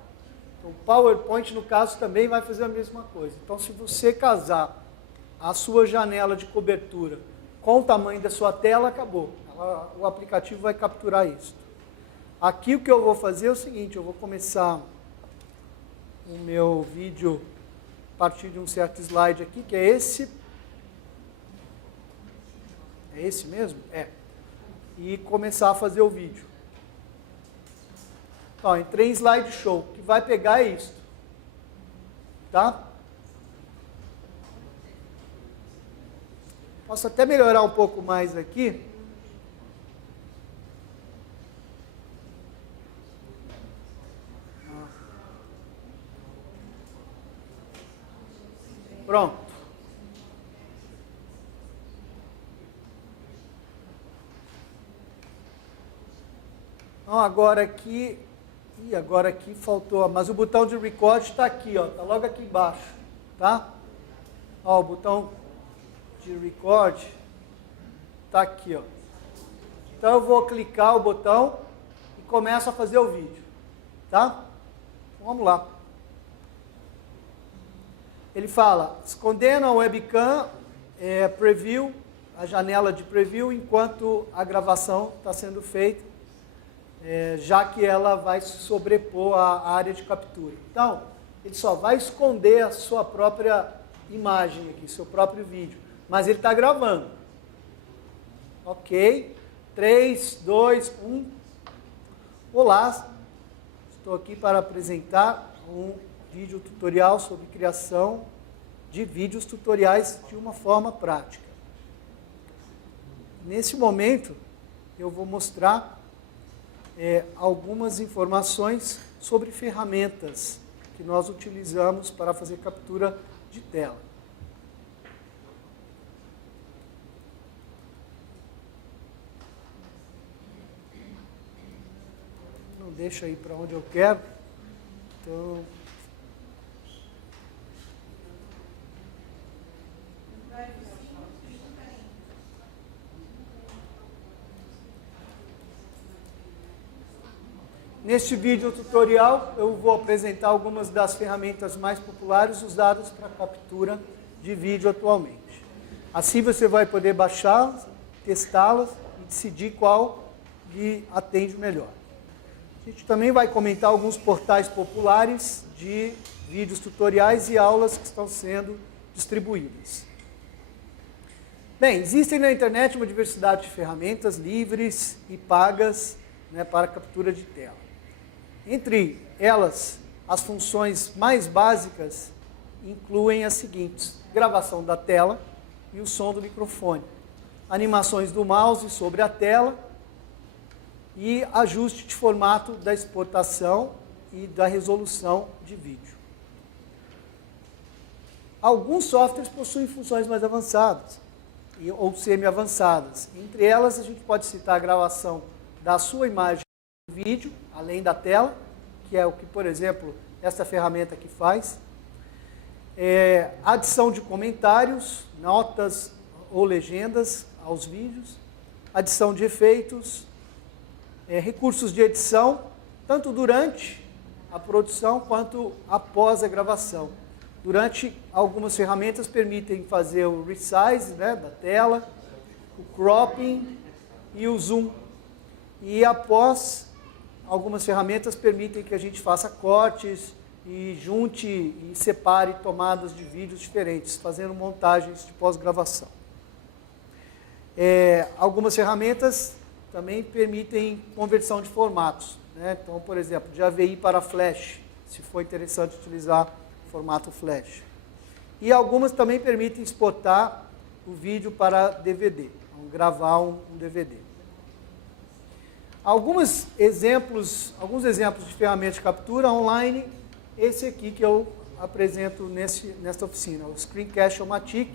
Então, o PowerPoint, no caso, também vai fazer a mesma coisa. Então, se você casar a sua janela de cobertura com o tamanho da sua tela, acabou. O aplicativo vai capturar isso. Aqui o que eu vou fazer é o seguinte, eu vou começar o meu vídeo a partir de um certo slide aqui, que é esse. É esse mesmo? É. E começar a fazer o vídeo. Então, entrei em slideshow. O que vai pegar é isso. Tá? Posso até melhorar um pouco mais aqui. Pronto. Então, agora aqui faltou, mas o botão de record está aqui, ó, está logo aqui embaixo, tá? Ó, o botão de record está aqui, ó. Então, eu vou clicar o botão e começo a fazer o vídeo, tá? Então, vamos lá. Ele fala, escondendo a webcam, preview, a janela de preview, enquanto a gravação está sendo feita, já que ela vai se sobrepor à área de captura. Então, ele só vai esconder a sua própria imagem aqui, seu próprio vídeo, mas ele está gravando. Ok, 3, 2, 1. Olá, estou aqui para apresentar um vídeo tutorial sobre criação de vídeos tutoriais de uma forma prática. Nesse momento, eu vou mostrar algumas informações sobre ferramentas que nós utilizamos para fazer captura de tela. Não deixa ir para onde eu quero. Então... Neste vídeo tutorial, eu vou apresentar algumas das ferramentas mais populares usadas para captura de vídeo atualmente. Assim você vai poder baixá-las, testá-las e decidir qual lhe atende melhor. A gente também vai comentar alguns portais populares de vídeos tutoriais e aulas que estão sendo distribuídas. Bem, existem na internet uma diversidade de ferramentas livres e pagas, né, para captura de tela. Entre elas, as funções mais básicas incluem as seguintes: gravação da tela e o som do microfone, animações do mouse sobre a tela e ajuste de formato da exportação e da resolução de vídeo. Alguns softwares possuem funções mais avançadas ou semi-avançadas. Entre elas, a gente pode citar a gravação da sua imagem no vídeo, além da tela, que é o que, por exemplo, essa ferramenta aqui faz. Adição de comentários, notas ou legendas aos vídeos, adição de efeitos, recursos de edição, tanto durante a produção quanto após a gravação. Durante, algumas ferramentas permitem fazer o resize, né, da tela, o cropping e o zoom. E após, algumas ferramentas permitem que a gente faça cortes e junte e separe tomadas de vídeos diferentes, fazendo montagens de pós-gravação. Algumas ferramentas também permitem conversão de formatos, né? Então, por exemplo, de AVI para Flash, se for interessante utilizar o formato Flash. E algumas também permitem exportar o vídeo para DVD, então, gravar um DVD. Alguns exemplos de ferramentas de captura online, esse aqui que eu apresento nesta oficina, o Screencast-O-Matic,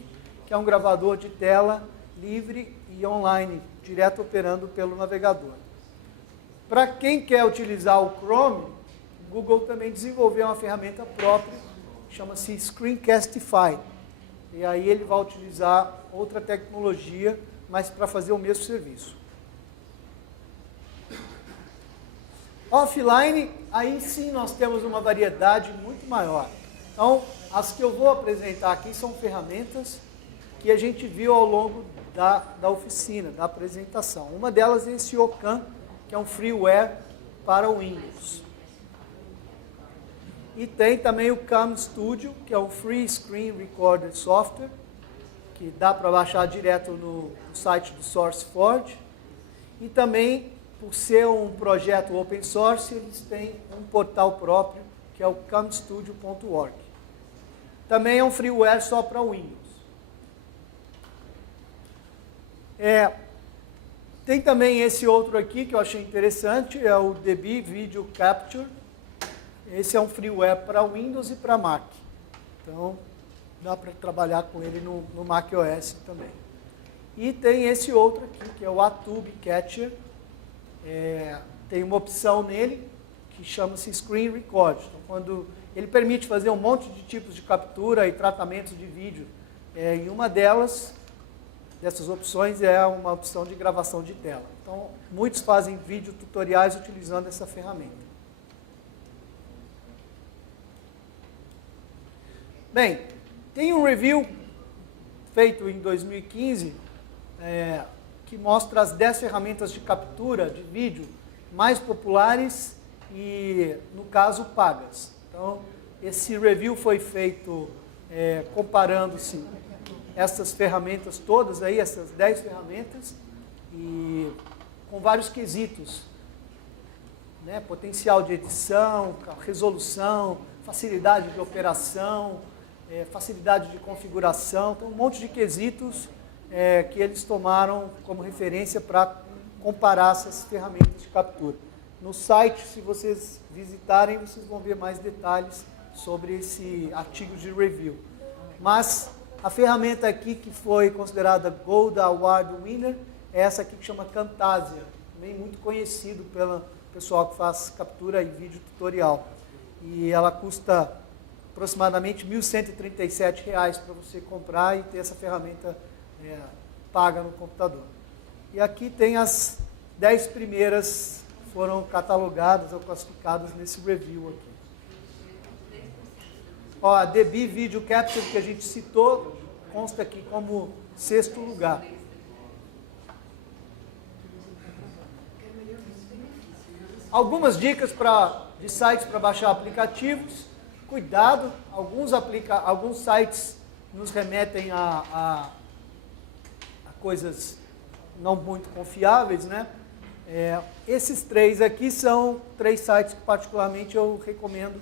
que é um gravador de tela livre e online, direto operando pelo navegador. Para quem quer utilizar o Chrome, o Google também desenvolveu uma ferramenta própria, chama-se Screencastify. E aí ele vai utilizar outra tecnologia, mas para fazer o mesmo serviço. Offline, aí sim nós temos uma variedade muito maior. Então, as que eu vou apresentar aqui são ferramentas que a gente viu ao longo da oficina, da apresentação. Uma delas é esse Ocam, que é um freeware para o Windows. E tem também o Cam Studio, que é um Free Screen Recorder Software, que dá para baixar direto no site do SourceForge. E também, por ser um projeto open source, eles têm um portal próprio, que é o camstudio.org. Também é um freeware só para Windows. Tem também esse outro aqui que eu achei interessante, é o DB Video Capture. Esse é um freeware para Windows e para Mac. Então, dá para trabalhar com ele no Mac OS também. E tem esse outro aqui, que é o Atube Catcher. Tem uma opção nele que chama-se Screen Record. Então, quando ele permite fazer um monte de tipos de captura e tratamentos de vídeo. E uma dessas opções é uma opção de gravação de tela. Então, muitos fazem vídeo tutoriais utilizando essa ferramenta. Bem, tem um review feito em 2015 que mostra as 10 ferramentas de captura de vídeo mais populares e, no caso, pagas. Então, esse review foi feito comparando-se essas ferramentas todas, aí, essas 10 ferramentas, e com vários quesitos, né? Potencial de edição, resolução, facilidade de operação, facilidade de configuração, então um monte de quesitos que eles tomaram como referência para comparar essas ferramentas de captura. No site, se vocês visitarem, vocês vão ver mais detalhes sobre esse artigo de review. Mas a ferramenta aqui que foi considerada Gold Award Winner é essa aqui que chama Camtasia, também muito conhecido pelo pessoal que faz captura e vídeo tutorial. E ela custa aproximadamente R$ 1.137 para você comprar e ter essa ferramenta paga no computador. E aqui tem as 10 primeiras que foram catalogadas ou classificadas nesse review aqui. Ó, a DB Video Capture que a gente citou consta aqui como 6º lugar. Algumas dicas de sites para baixar aplicativos. Cuidado, alguns sites nos remetem a coisas não muito confiáveis, né? Esses 3 aqui são 3 sites que particularmente eu recomendo,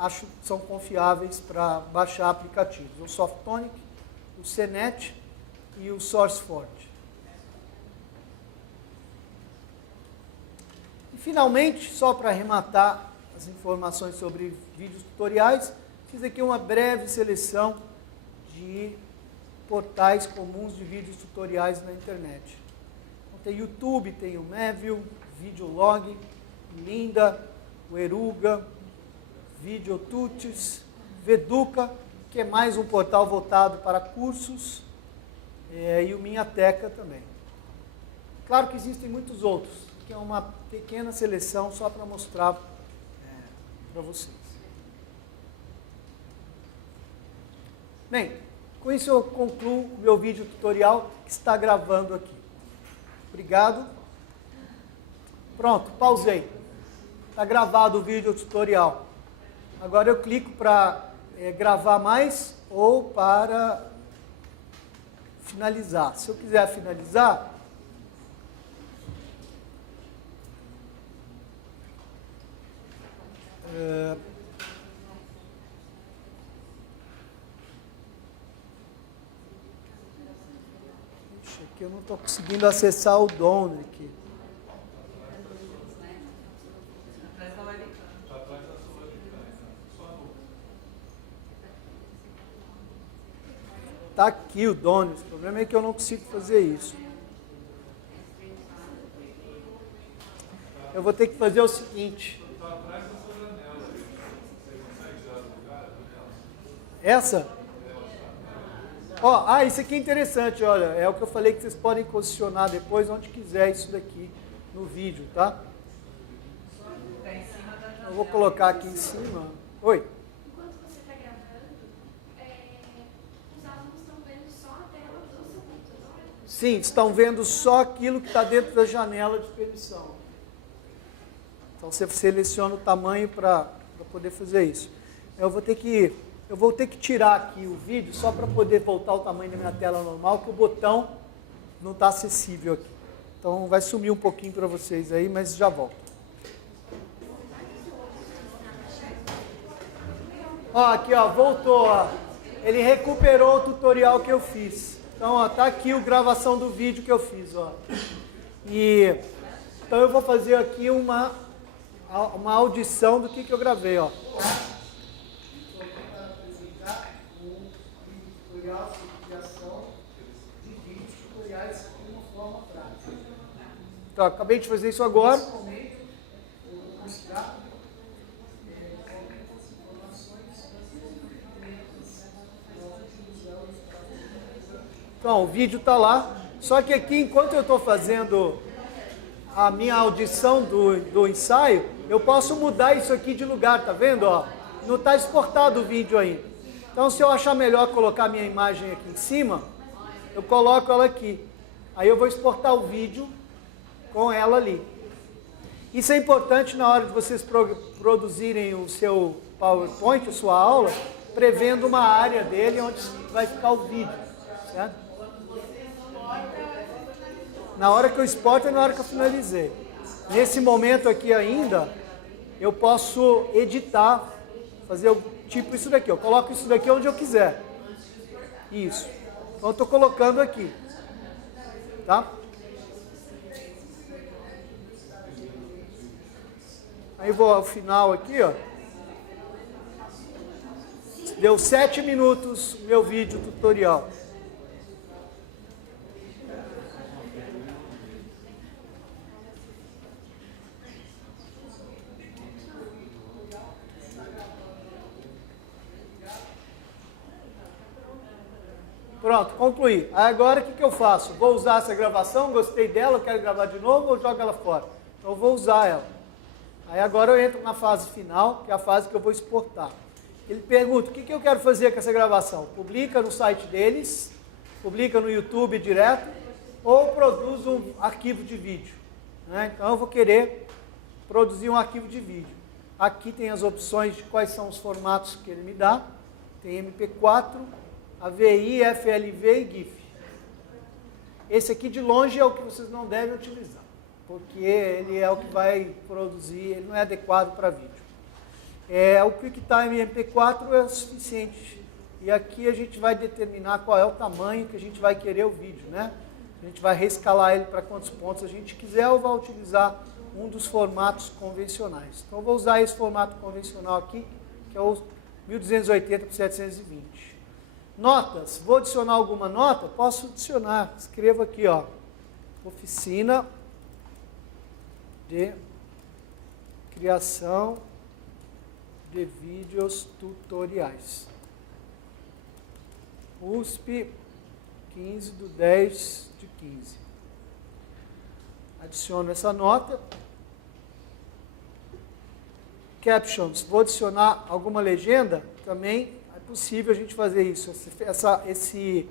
acho que são confiáveis para baixar aplicativos. O Softonic, o CNET e o SourceForge. E finalmente, só para arrematar as informações sobre vídeos tutoriais, fiz aqui uma breve seleção de portais comuns de vídeos tutoriais na internet. Então, tem YouTube, tem o Meville, Videolog, Linda, o Eruga, Videotuts, Veduca, que é mais um portal voltado para cursos, e o Minhateca também. Claro que existem muitos outros, que é uma pequena seleção só para mostrar para vocês. Bem, com isso eu concluo o meu vídeo tutorial que está gravando aqui. Obrigado. Pronto, pausei. Está gravado o vídeo tutorial. Agora eu clico para gravar mais ou para finalizar. Se eu quiser finalizar, Puxa, aqui eu não estou conseguindo acessar o Dom aqui. Está aqui o dono, o problema é que eu não consigo fazer isso. Eu vou ter que fazer o seguinte. Essa? Ó, isso aqui é interessante, olha, é o que eu falei que vocês podem posicionar depois onde quiser isso daqui no vídeo, tá? Eu vou colocar aqui em cima. Oi? Sim, estão vendo só aquilo que está dentro da janela de permissão. Então você seleciona o tamanho para poder fazer isso. Eu vou ter que tirar aqui o vídeo só para poder voltar ao tamanho da minha tela normal, que o botão não está acessível aqui. Então vai sumir um pouquinho para vocês aí, mas já volto. Ó, aqui ó, voltou, ó. Ele recuperou o tutorial que eu fiz. Então, ó, tá aqui a gravação do vídeo que eu fiz, ó. Então eu vou fazer aqui uma audição do que eu gravei, ó. Vou tentar apresentar um tutorial sobre criação de vídeos tutoriais de uma forma prática. Então, acabei de fazer isso agora. Nesse momento, eu vou mostrar Então, o vídeo está lá, só que aqui, enquanto eu estou fazendo a minha audição do ensaio, eu posso mudar isso aqui de lugar, tá vendo? Ó? Não está exportado o vídeo ainda. Então, se eu achar melhor colocar a minha imagem aqui em cima, eu coloco ela aqui. Aí eu vou exportar o vídeo com ela ali. Isso é importante na hora de vocês produzirem o seu PowerPoint, a sua aula, prevendo uma área dele onde vai ficar o vídeo, certo? Na hora que eu exporto é na hora que eu finalizei. Nesse momento aqui ainda, eu posso editar, fazer tipo isso daqui. Eu coloco isso daqui onde eu quiser. Isso. Então eu estou colocando aqui. Tá? Aí vou ao final aqui, ó. Deu 7 minutos o meu vídeo tutorial. Pronto, concluí. Agora o que eu faço? Vou usar essa gravação, gostei dela, quero gravar de novo ou jogo ela fora? Então eu vou usar ela. Aí agora eu entro na fase final, que é a fase que eu vou exportar. Ele pergunta, o que eu quero fazer com essa gravação? Publica no site deles, publica no YouTube direto, ou produz um arquivo de vídeo. Né? Então eu vou querer produzir um arquivo de vídeo. Aqui tem as opções de quais são os formatos que ele me dá. Tem MP4, AVI, FLV e GIF. Esse aqui de longe é o que vocês não devem utilizar, porque ele é o que vai produzir, ele não é adequado para vídeo. O QuickTime MP4 é o suficiente. E aqui a gente vai determinar qual é o tamanho que a gente vai querer o vídeo, né? A gente vai reescalar ele para quantos pontos a gente quiser ou vai utilizar um dos formatos convencionais. Então eu vou usar esse formato convencional aqui, que é o 1280 por 720. Notas. Vou adicionar alguma nota? Posso adicionar. Escrevo aqui, ó. Oficina de criação de vídeos tutoriais. USP, 15/10/15. Adiciono essa nota. Captions. Vou adicionar alguma legenda? Também é possível a gente fazer isso. Esse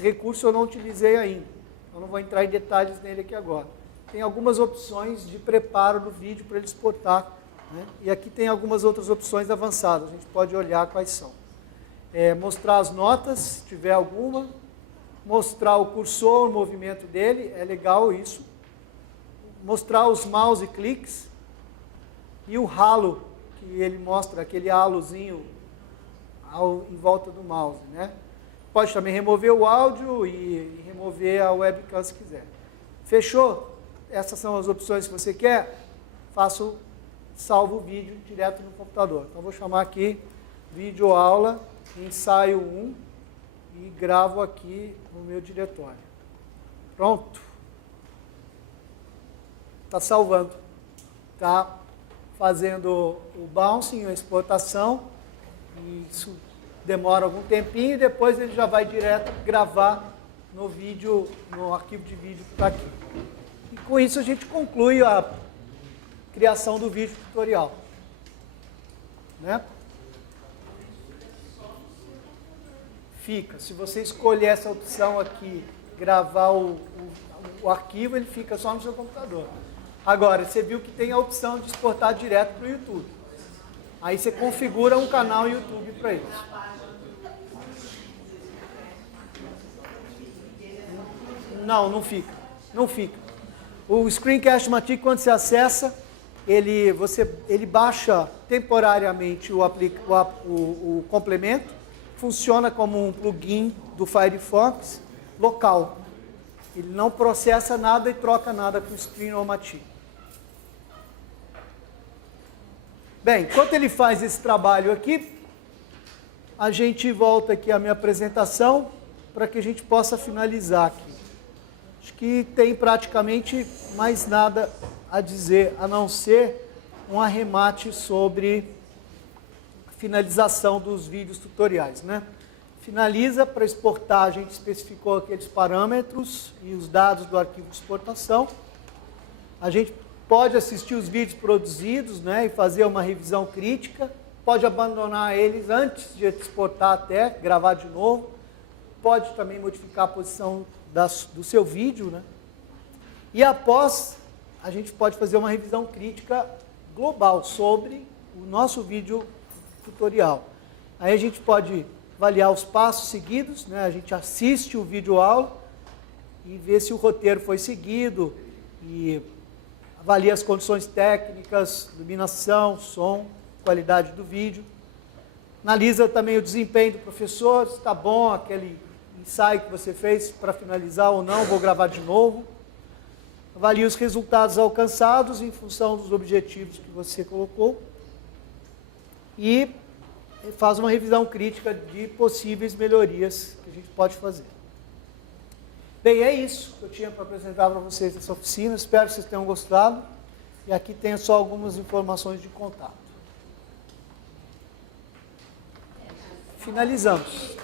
recurso eu não utilizei ainda. Eu não vou entrar em detalhes nele aqui agora. Tem algumas opções de preparo do vídeo para ele exportar, né? E aqui tem algumas outras opções avançadas. A gente pode olhar quais são. Mostrar as notas, se tiver alguma. Mostrar o cursor, o movimento dele. É legal isso. Mostrar os mouse cliques. E o halo, que ele mostra, aquele halozinho em volta do mouse, né? Pode também remover o áudio e remover a webcam se quiser. Fechou? Essas são as opções que você quer? Salvo o vídeo direto no computador. Então, vou chamar aqui vídeo aula, ensaio 1 e gravo aqui no meu diretório. Pronto. Está salvando. Está fazendo o bouncing, a exportação. E isso demora algum tempinho e depois ele já vai direto gravar no vídeo, no arquivo de vídeo que está aqui. E com isso a gente conclui a criação do vídeo tutorial, né? Fica, se você escolher essa opção aqui, gravar o arquivo, ele fica só no seu computador. Agora, você viu que tem a opção de exportar direto para o YouTube. Aí você configura um canal YouTube para isso. Não fica. Não fica. O Screencast-Matic, quando você acessa, ele baixa temporariamente o complemento, funciona como um plugin do Firefox local. Ele não processa nada e troca nada com o Screen-O-Matic. Bem, enquanto ele faz esse trabalho aqui, a gente volta aqui à minha apresentação para que a gente possa finalizar aqui. Acho que tem praticamente mais nada a dizer, a não ser um arremate sobre a finalização dos vídeos tutoriais, né? Finaliza, para exportar, a gente especificou aqueles parâmetros e os dados do arquivo de exportação. A gente pode assistir os vídeos produzidos, né, e fazer uma revisão crítica. Pode abandonar eles antes de exportar até, gravar de novo. Pode também modificar a posição do seu vídeo, né? E após, a gente pode fazer uma revisão crítica global sobre o nosso vídeo tutorial. Aí a gente pode avaliar os passos seguidos, né? A gente assiste o vídeo aula e vê se o roteiro foi seguido e avalia as condições técnicas, iluminação, som, qualidade do vídeo. Analisa também o desempenho do professor, se está bom aquele ensaio que você fez para finalizar ou não, vou gravar de novo. Avalia os resultados alcançados em função dos objetivos que você colocou. E faz uma revisão crítica de possíveis melhorias que a gente pode fazer. Bem, é isso que eu tinha para apresentar para vocês nessa oficina. Espero que vocês tenham gostado. E aqui tem só algumas informações de contato. Finalizamos.